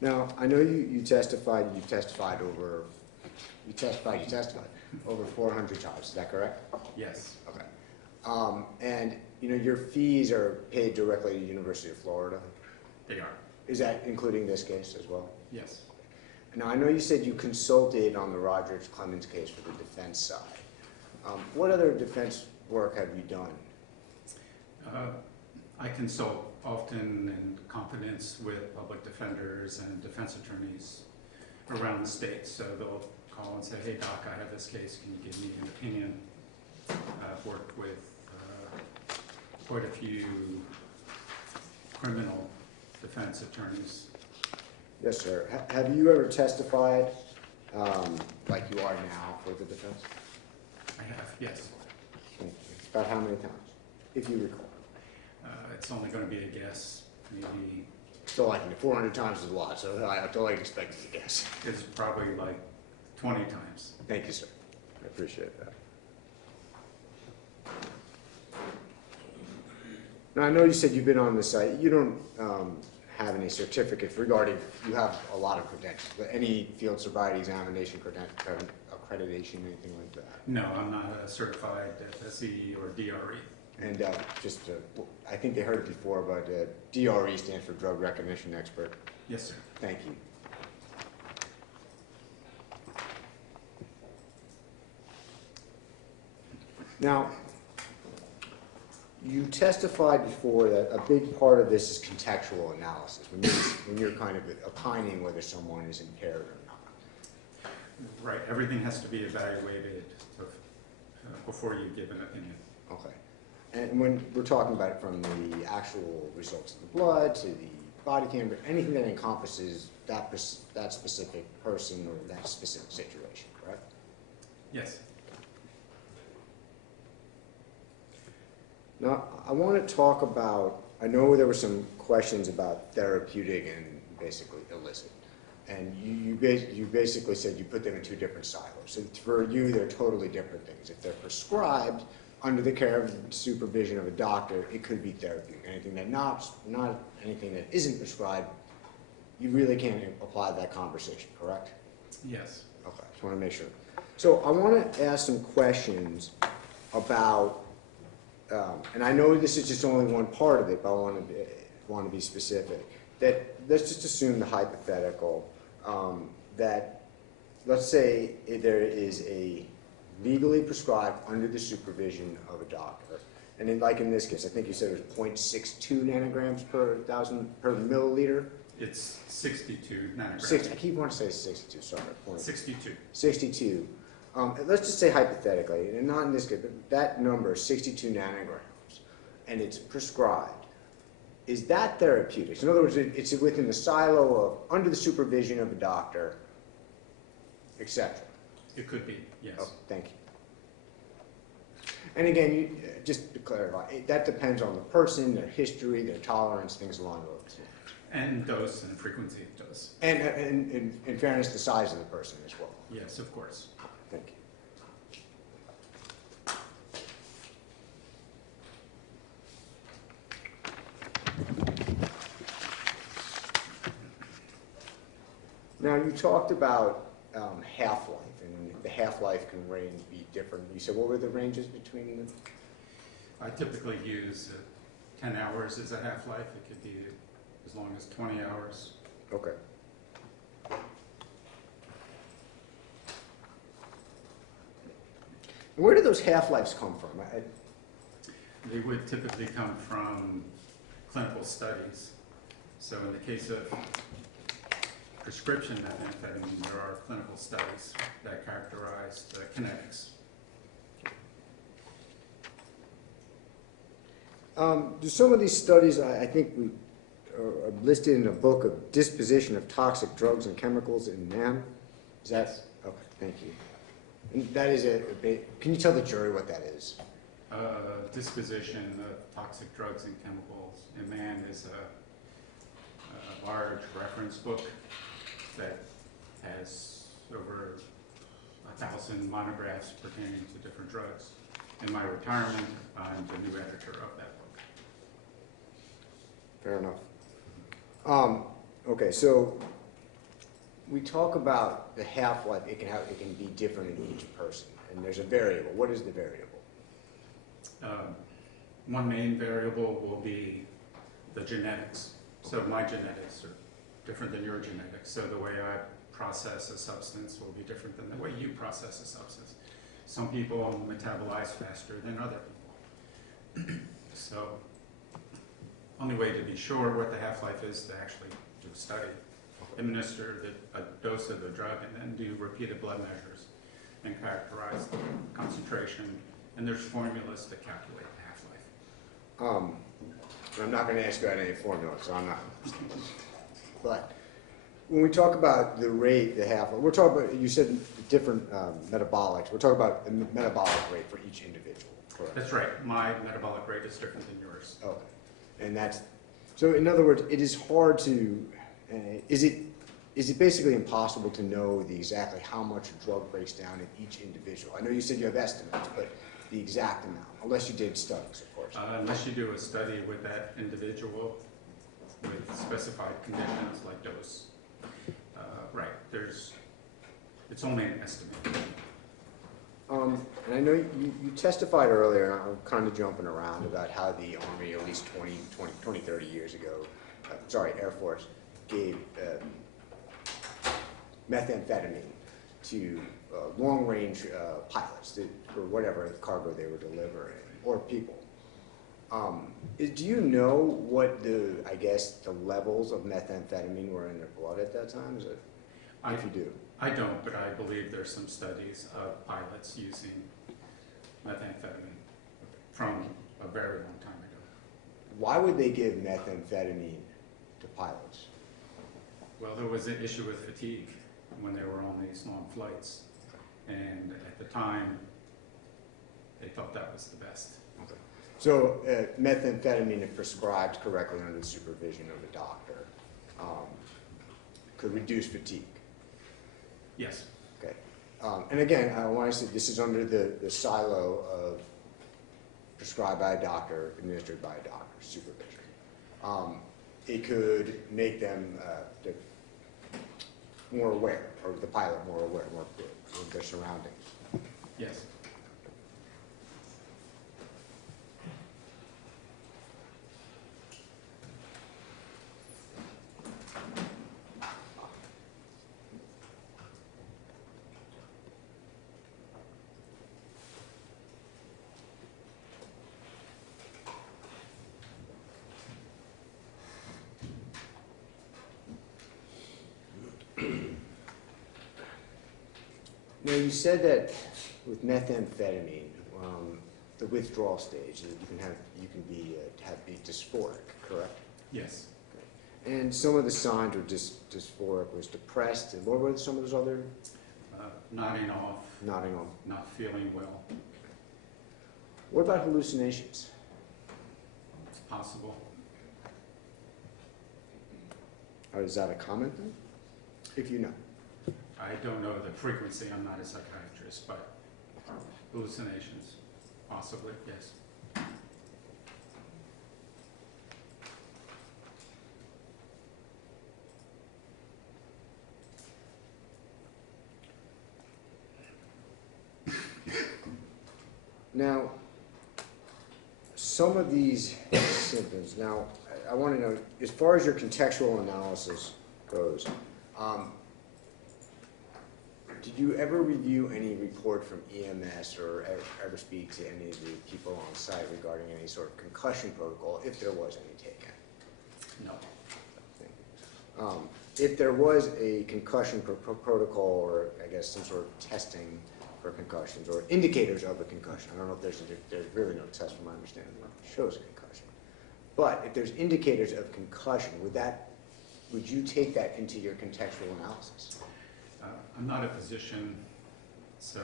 Now, I know you testified over 400 times, is that correct? Yes, Okay. And, you know, your fees are paid directly to the University of Florida. they are. Is that including this case as well? Yes. Now, I know you said you consulted on the Roger Clemens case for the defense side. What other defense work have you done? I consult often in confidence with public defenders and defense attorneys around the state. So they'll call and say, hey, doc, I have this case. Can you give me an opinion? I've worked with quite a few criminal defense attorneys. Yes, sir. Have you ever testified like you are now for the defense? I have, yes. Thank you. About how many times, if you recall? It's only going to be a guess, maybe. Still, like 400 times is a lot, so I don't expect you to guess. It's probably like 20 times. Thank you, sir. I appreciate that. Now, I know you said you've been on the site. You don't have any certificates regarding, you have a lot of credentials, but any field sobriety examination accreditation, anything like that? No, I'm not a certified FSE or DRE. And I think they heard it before, but DRE stands for Drug Recognition Expert. Yes, sir. Thank you. Now, you testified before that a big part of this is contextual analysis, when you're kind of opining whether someone is impaired or not. Right, everything has to be evaluated before you give an opinion. Okay. And when we're talking about it from the actual results of the blood to the body cam, anything that encompasses that specific person or that specific situation, correct? Yes. Now, I want to talk about, I know there were some questions about therapeutic and basically illicit. And you basically said you put them in two different silos. So for you, they're totally different things. If they're prescribed under the care of supervision of a doctor, it could be therapeutic. Anything that not anything that isn't prescribed, you really can't apply that conversation, correct? Yes. Okay, just want to make sure. So I want to ask some questions about, and I know this is just only one part of it, but I want to be specific. That let's just assume the hypothetical that, let's say there is a legally prescribed under the supervision of a doctor, and then like in this case, I think you said it was 0.62 nanograms per milliliter. It's 62 nanograms. I keep wanting to say 62. Sorry. 62. 62. Let's just say hypothetically, and not in this case, but that number, 62 nanograms, and it's prescribed. Is that therapeutic? In other words, it's within the silo of under the supervision of a doctor, etc. It could be, yes. Oh, thank you. And again, just to clarify, that depends on the person, their history, their tolerance, things along those lines. And dose and frequency of dose. And in fairness, the size of the person as well. Yes, of course. Thank you. Now, you talked about half-life, and the half-life can be different. You said, what were the ranges between them? I typically use 10 hours as a half-life. It could be as long as 20 hours. Okay. Where do those half-lives come from? They would typically come from clinical studies. So in the case of prescription methamphetamine, there are clinical studies that characterize the kinetics. Do some of these studies, I think, are listed in a book of disposition of toxic drugs and chemicals in man? Is that? Yes. Okay, thank you. And that is can you tell the jury what that is? Disposition of toxic drugs and chemicals in man is a large reference book that has over 1,000 monographs pertaining to different drugs. In my retirement, I'm the new editor of that book. Fair enough. Okay, so we talk about the half-life. It can be different in each person, and there's a variable. What is the variable? One main variable will be the genetics. So my genetics are different than your genetics. So the way I process a substance will be different than the way you process a substance. Some people metabolize faster than other people. So only way to be sure what the half-life is to actually do a study, administer a dose of the drug, and then do repeated blood measures and characterize the concentration. And there's formulas to calculate the half-life. I'm not going to ask you about any formula, so I'm not. But when we talk about the rate, the half-life, we're talking about, you said different metabolics. We're talking about the metabolic rate for each individual, correct? That's right. My metabolic rate is different than yours. Okay. And that's, so in other words, it is hard to, is it basically impossible to know exactly how much a drug breaks down in each individual? I know you said you have estimates, but the exact amount, unless you did studies, of course. Unless you do a study with that individual with specified conditions like dose. Right, it's only an estimate. And I know you testified earlier, and I'm kind of jumping around, about how the Army, at least 20, 30 years ago, Air Force, gave methamphetamine to long-range pilots for whatever cargo they were delivering, or people. Do you know what the levels of methamphetamine were in their blood at that time? If you do. I don't, but I believe there's some studies of pilots using methamphetamine from a very long time ago. Why would they give methamphetamine to pilots? Well, there was an issue with fatigue when they were on these long flights. And at the time, they thought that was the best. Okay. So methamphetamine, if prescribed correctly under the supervision of a doctor, could reduce fatigue? Yes. Okay. And again, I want to say this is under the silo of prescribed by a doctor, administered by a doctor, supervision. It could make them more aware, or the pilot more aware, more of their surroundings. Yes. Now, you said that with methamphetamine, the withdrawal stage, you can be dysphoric, correct? Yes. Okay. And some of the signs were dysphoric was depressed, and what were some of those other? Nodding off. Nodding off. Not feeling well. What about hallucinations? It's possible. Or is that a common thing? If you know. I don't know the frequency. I'm not a psychiatrist, but hallucinations, possibly, yes. Now, some of these symptoms, now, I want to know, as far as your contextual analysis goes, did you ever review any report from EMS or ever speak to any of the people on site regarding any sort of concussion protocol, if there was any taken? No. If there was a concussion protocol, or I guess some sort of testing for concussions or indicators of a concussion, I don't know if there's really no test from my understanding that shows a concussion. But if there's indicators of concussion, would you take that into your contextual analysis? I'm not a physician, so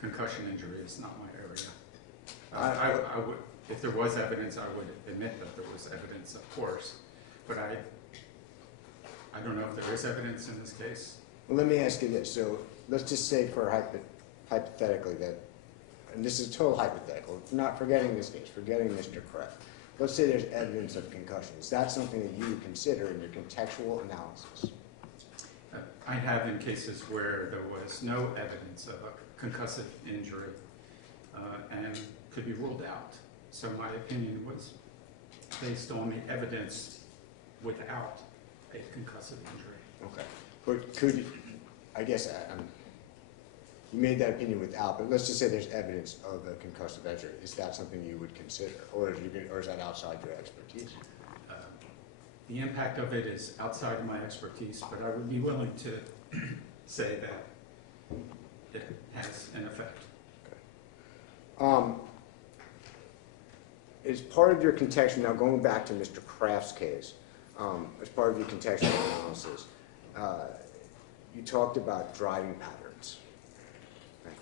concussion injury is not my area. I would, if there was evidence, I would admit that there was evidence, of course, but I don't know if there is evidence in this case. Well, let me ask you this. So let's just say hypothetically that, and this is total hypothetical, not forgetting this case, forgetting Mr. Kraft. Let's say there's evidence of concussion. Is that something that you would consider in your contextual analysis? I have in cases where there was no evidence of a concussive injury and could be ruled out. So my opinion was based on the evidence without a concussive injury. Okay. But could you, I guess, you made that opinion without, but let's just say there's evidence of a concussive injury. Is that something you would consider, or is that outside your expertise? The impact of it is outside of my expertise, but I would be willing to say that it has an effect. Okay. As part of your contextual, now going back to Mr. Kraft's case, as part of your contextual analysis, you talked about driving patterns. Okay.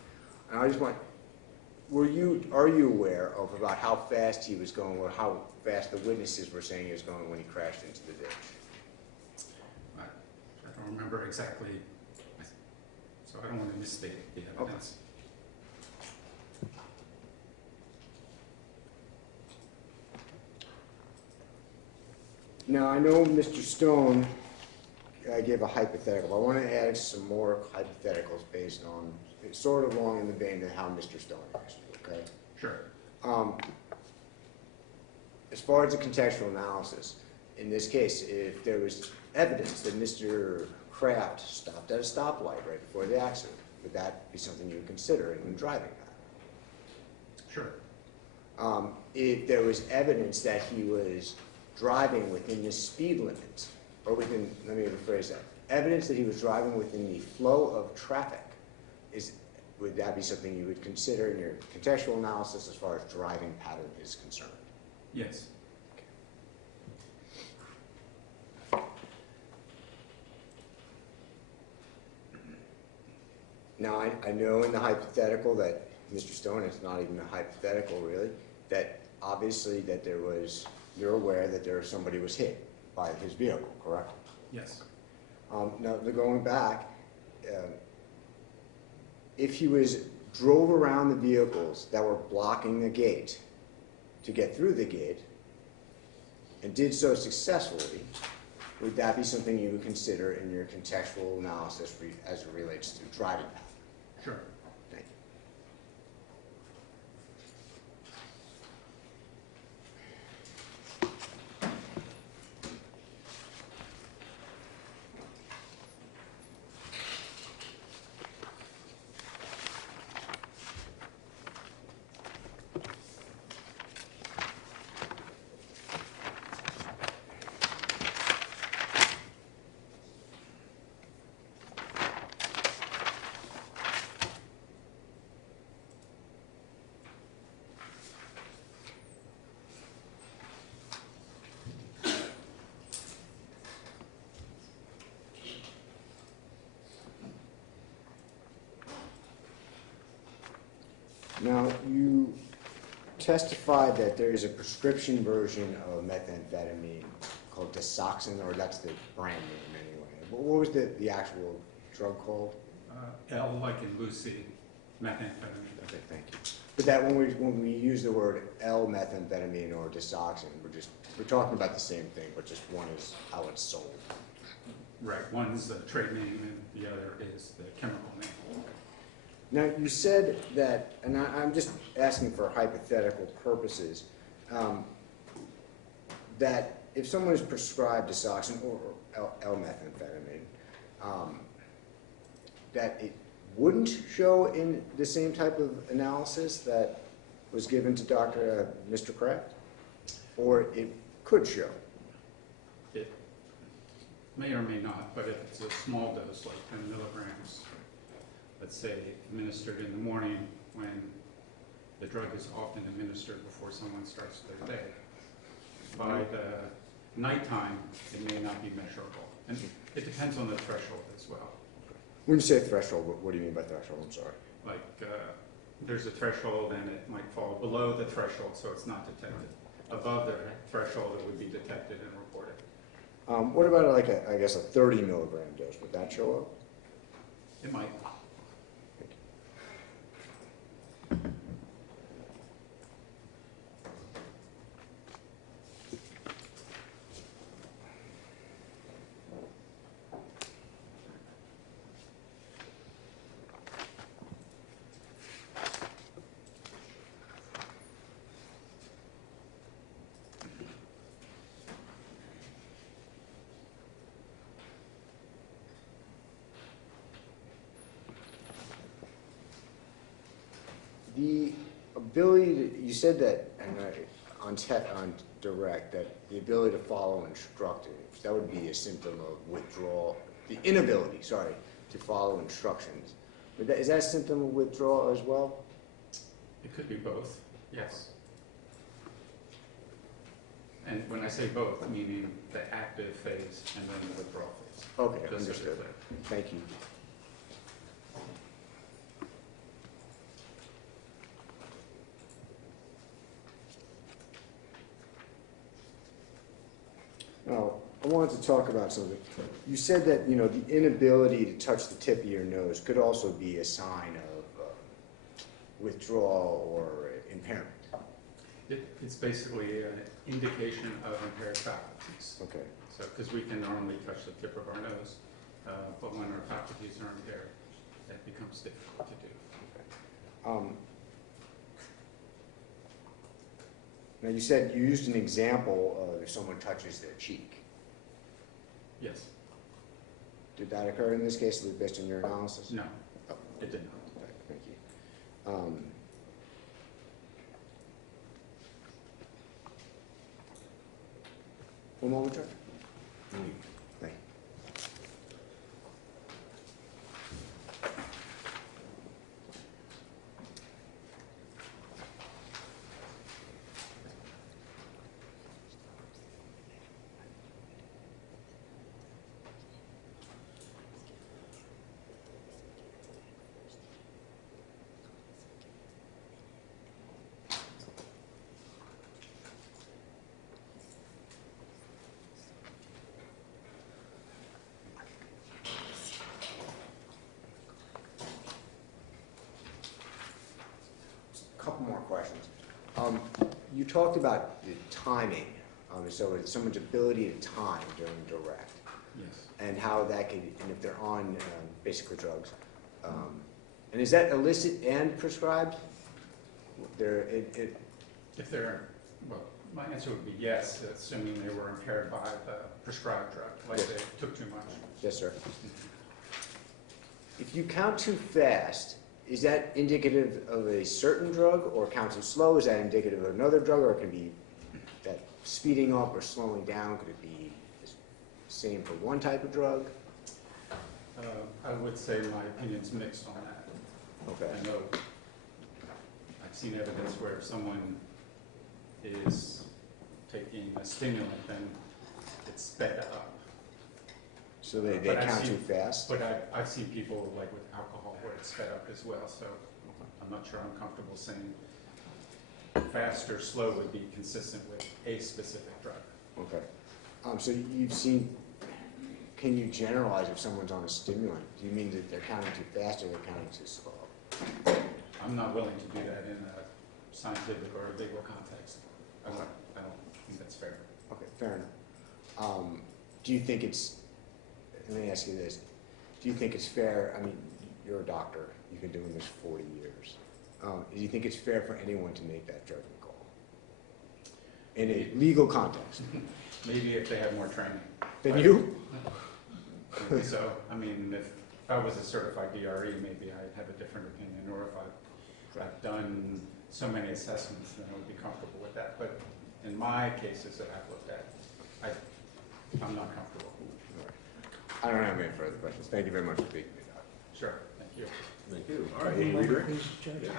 And I just want, are you aware of about how fast he was going, or how fast the witnesses were saying he was going when he crashed into the ditch? I don't remember exactly, so I don't want to misstate the evidence. Now, I know Mr. Stone gave a hypothetical. I want to add some more hypotheticals based on, it's sort of along in the vein of how Mr. Stone asked you, okay? Sure. As far as the contextual analysis, in this case, if there was evidence that Mr. Kraft stopped at a stoplight right before the accident, would that be something you would consider in driving that? Sure. If there was evidence that he was driving within the speed limit, or within, let me rephrase that, evidence that he was driving within the flow of traffic, would that be something you would consider in your contextual analysis as far as driving pattern is concerned? Yes. Now, I know in the hypothetical that Mr. Stone, it's not even a hypothetical really, that obviously that there was, you're aware that somebody was hit by his vehicle, correct? Yes. Now, going back, if he drove around the vehicles that were blocking the gate to get through the gate and did so successfully, would that be something you would consider in your contextual analysis as it relates to driving pattern? Sure. Thank you. Now, you testified that there is a prescription version of methamphetamine called Desoxin, or that's the brand name anyway. What was the actual drug called? L like in Lucy, methamphetamine. Okay, thank you. But that when we use the word L-methamphetamine or Desoxin, we're talking about the same thing, but just one is how it's sold. Right. One's the trade name and the other is the chemical name. Now, you said that, and I'm just asking for hypothetical purposes, that if someone is prescribed Desoxin or L-methamphetamine, that it wouldn't show in the same type of analysis that was given to Mr. Kraft? Or it could show? It may or may not, but if it's a small dose, like 10 milligrams, let's say administered in the morning when the drug is often administered before someone starts their day. By the nighttime, it may not be measurable. And it depends on the threshold as well. When you say threshold, what do you mean by threshold? I'm sorry. Like there's a threshold and it might fall below the threshold, so it's not detected. Above the threshold, it would be detected and reported. What about like I guess a 30 milligram dose? Would that show up? It might. The ability to, you said that, and on direct, that the ability to follow instructions, that would be a symptom of withdrawal, the inability, sorry, to follow instructions. But is that a symptom of withdrawal as well? It could be both, yes. And when I say both, meaning the active phase and then the withdrawal phase. Okay, Just so understood. they're clear. Thank you. Now, I wanted to talk about something. You said that, the inability to touch the tip of your nose could also be a sign of withdrawal or impairment. It's basically an indication of impaired faculties. Okay. So, because we can normally touch the tip of our nose, but when our faculties are impaired, that becomes difficult to do. Now, you said you used an example of if someone touches their cheek. Yes. Did that occur in this case, based on your analysis? No, Oh, it did not. okay, thank you. One moment, Chuck. Thank you. Couple more questions. You talked about the timing, so it's someone's ability to time during direct, Yes. and how that could, and if they're on basically drugs. And is that illicit and prescribed? If they're, well, my answer would be yes, assuming they were impaired by the prescribed drug, like Yes. they took too much. Yes, sir. If you count too fast, is that indicative of a certain drug, or count too slow? Is that indicative of another drug, or it can be that speeding up or slowing down? Could it be the same for one type of drug? I would say my opinion's mixed on that. Okay. I know I've seen evidence where someone is taking a stimulant and it's sped up. So they But I've count seen- too fast? But I've seen people like with alcohol where it's sped up as well, so I'm not sure I'm comfortable saying fast or slow would be consistent with a specific drug. Okay. So you've seen, can you generalize if someone's on a stimulant? Do you mean that they're counting too fast or they're counting too slow? I'm not willing to do that in a scientific or a legal context. I don't think that's fair. Okay, fair enough. Do you think it's, let me ask you this, do you think it's fair, I mean, you're a doctor, you've been doing this 40 years. Do you think it's fair for anyone to make that judgment call? In a legal context? Maybe if they have more training. Than you? Maybe so, I mean, if I was a certified DRE, maybe I'd have a different opinion, or if I've done so many assessments, then I would be comfortable with that. But in my cases that I've looked at, I'm not comfortable. I don't have any further questions. Thank you very much for speaking to me, Doc. Sure, thank you. Thank you. All right, any reader? Yeah.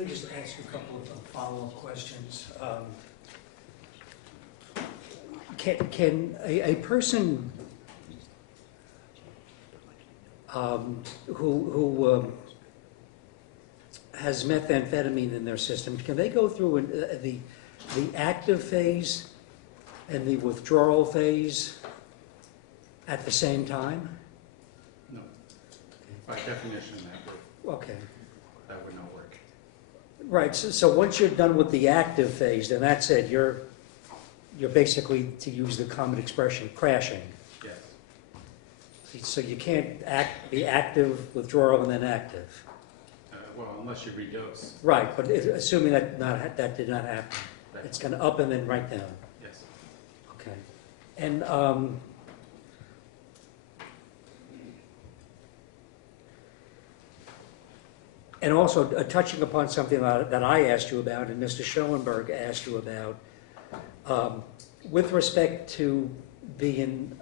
Let me just ask you a couple of follow-up questions. Can a person who has methamphetamine in their system, can they go through the active phase and the withdrawal phase at the same time? No. By definition, Okay. that would not work. Right, so once you're done with the active phase, then that's it, you're basically, to use the common expression, crashing. Yes. So you can't be active, withdrawal, and then active. Well, unless you redose. Right, but assuming that did not happen, Right. it's kind of up and then right down. Yes. Okay. And also touching upon something that I asked you about and Mr. Schoenberg asked you about, with respect to being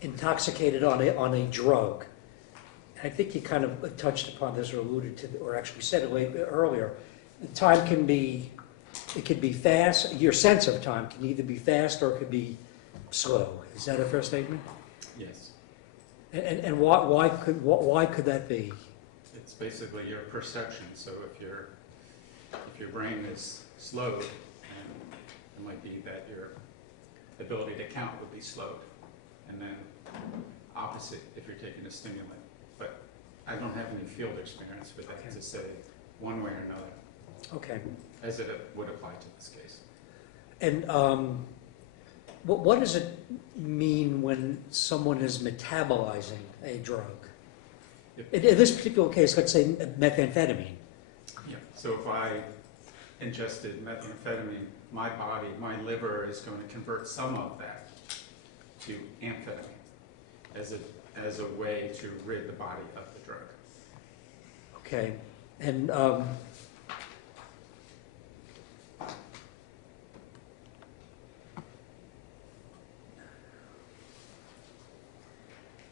intoxicated on a drug. I think you kind of touched upon this or alluded to, or actually said it earlier. Time can be, it could be fast. Your sense of time can either be fast or it could be slow. Is that a fair statement? Yes. And why could that be? It's basically your perception. So if your brain is slowed, and it might be that your ability to count would be slowed, and then opposite if you're taking a stimulant. But I don't have any field experience with that to say one way or another. Okay. As it would apply to this case. And what does it mean when someone is metabolizing a drug? In this particular case, let's say methamphetamine. Yeah. So if I ingested methamphetamine, my body, my liver is going to convert some of that to amphetamine as a way to rid the body of the drug. Okay. And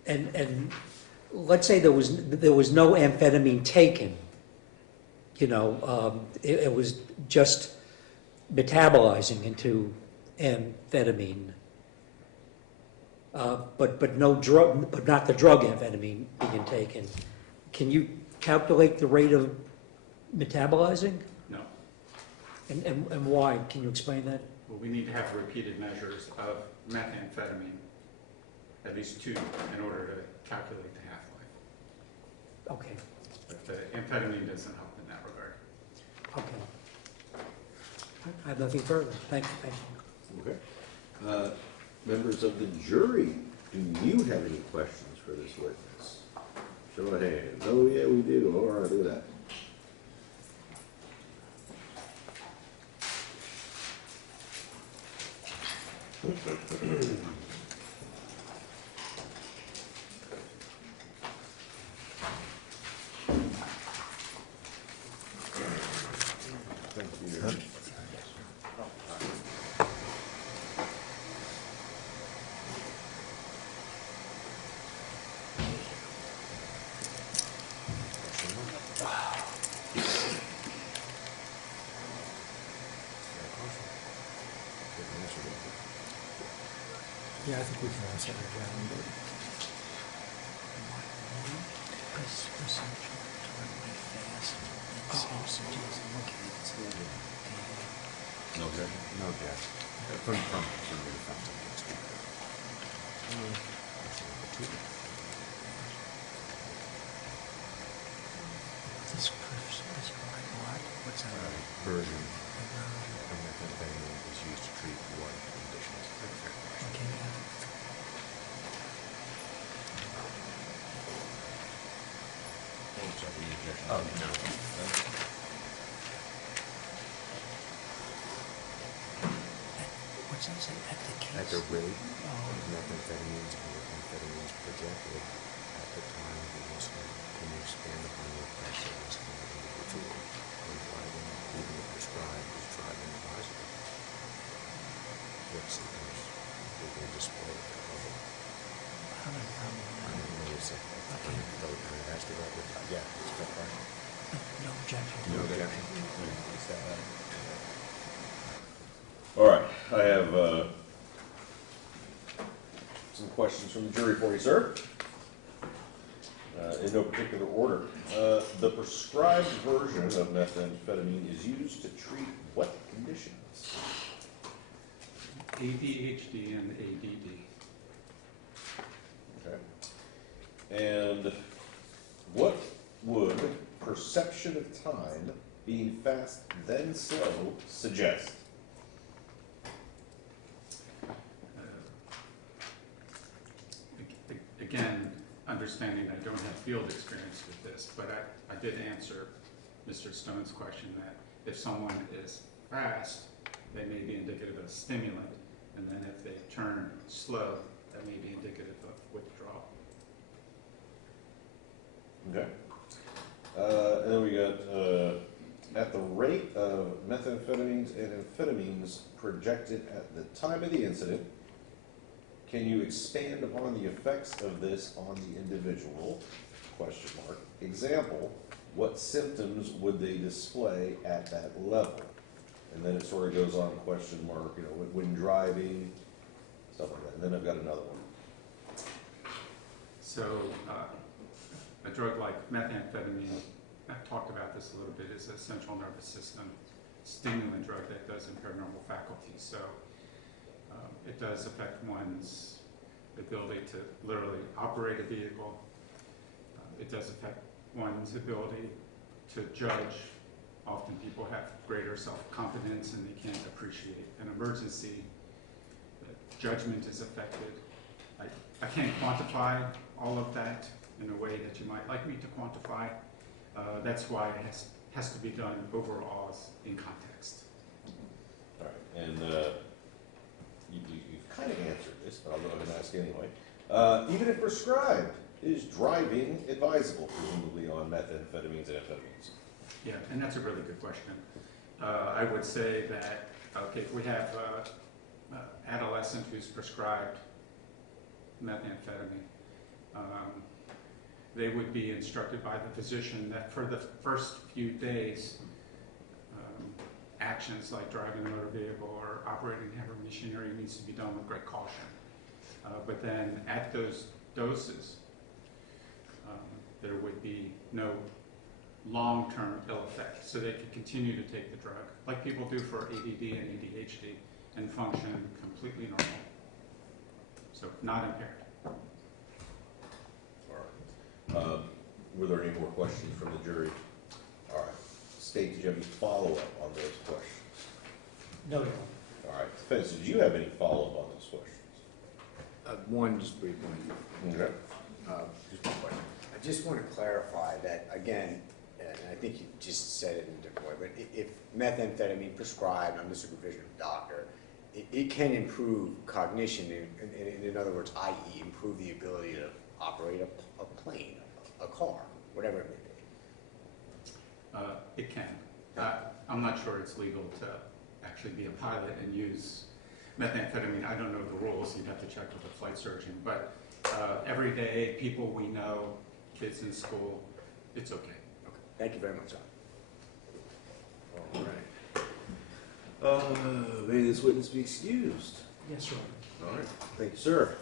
and let's say there was no amphetamine taken. You know, it was just metabolizing into amphetamine, but no drug, but not the drug amphetamine being taken. Can you calculate the rate of metabolizing? No. And why? Can you explain that? Well, we need to have repeated measures of methamphetamine, at least 2, in order to calculate the half-life. Okay. But the amphetamine doesn't help in that regard. Okay. I have nothing further. Thank you. Okay. Members of the jury, do you have any questions for this witness? Show of hands. Oh, yeah, we do. All right, do that. Thank you. Yeah, I think we can answer that again. Okay. No objection. From the defense. This person is what? What's that? Version of methamphetamine is used to treat what conditions? Okay, yeah. Oh, no. What's that say? At the case? At the rate Oh, of methamphetamines and amphetamines projected at the time of the incident, can you expand upon the effects of this on the individual when driving, even if prescribed is driving advisable? What symptoms did they display at that level? I don't know. I don't know, it's a, I asked about the, yeah, it's a good question. No objection. No some questions from the jury for you, sir. In no particular order. The prescribed version of methamphetamine is used to treat what conditions? ADHD and ADD. Okay. And what would perception of time being fast then slow suggest? Again, understanding I don't have field experience with this, but I did answer Mr. Stone's question that if someone is fast, they may be indicative of stimulant, and then if they turn slow, that may be indicative of withdrawal. Okay. And then we got, at the rate of methamphetamines and amphetamines projected at the time of the incident, can you expand upon the effects of this on the individual? Question mark. Example, what symptoms would they display at that level? And then it sort of goes on question mark, you know, when driving, stuff like that. And then I've got another one. So a drug like methamphetamine, I've talked about this a little bit, is a central nervous system stimulant drug that does impair normal faculties. So it does affect one's ability to literally operate a vehicle. It does affect one's ability to judge. Often people have greater self-confidence and they can't appreciate an emergency. Judgment is affected. I can't quantify all of that in a way that you might like me to quantify. That's why it has to be done overall in context. All right. And you've kind of answered this, but I'll go ahead and ask anyway. Even if prescribed, is driving advisable, presumably on methamphetamines and amphetamines? Yeah, and that's a really good question. I would say that, okay, if we have an adolescent who's prescribed methamphetamine, they would be instructed by the physician that for the first few days, actions like driving a motor vehicle or operating heavy machinery needs to be done with great caution. But then at those doses, there would be no long-term ill effect. So they could continue to take the drug, like people do for ADD and ADHD, and function completely normal. So not impaired. All right. Were there any more questions from the jury? All right. State, did you have any follow-up on those questions? No, no. All right. Defense, did you have any follow-up on those questions? One just brief one. Okay. Just one question. I just want to clarify that, again, and I think you just said it in a different way, but if methamphetamine prescribed under supervision of a doctor, it can improve cognition, in other words, i.e. improve the ability to operate a plane, a car, whatever it may be. It can. I'm not sure it's legal to actually be a pilot and use methamphetamine. I don't know the rules. You'd have to check with a flight surgeon. But every day, people we know, kids in school, it's okay. Okay. Thank you very much, John. All right. May this witness be excused? Yes, sir. All right. Thank you, sir.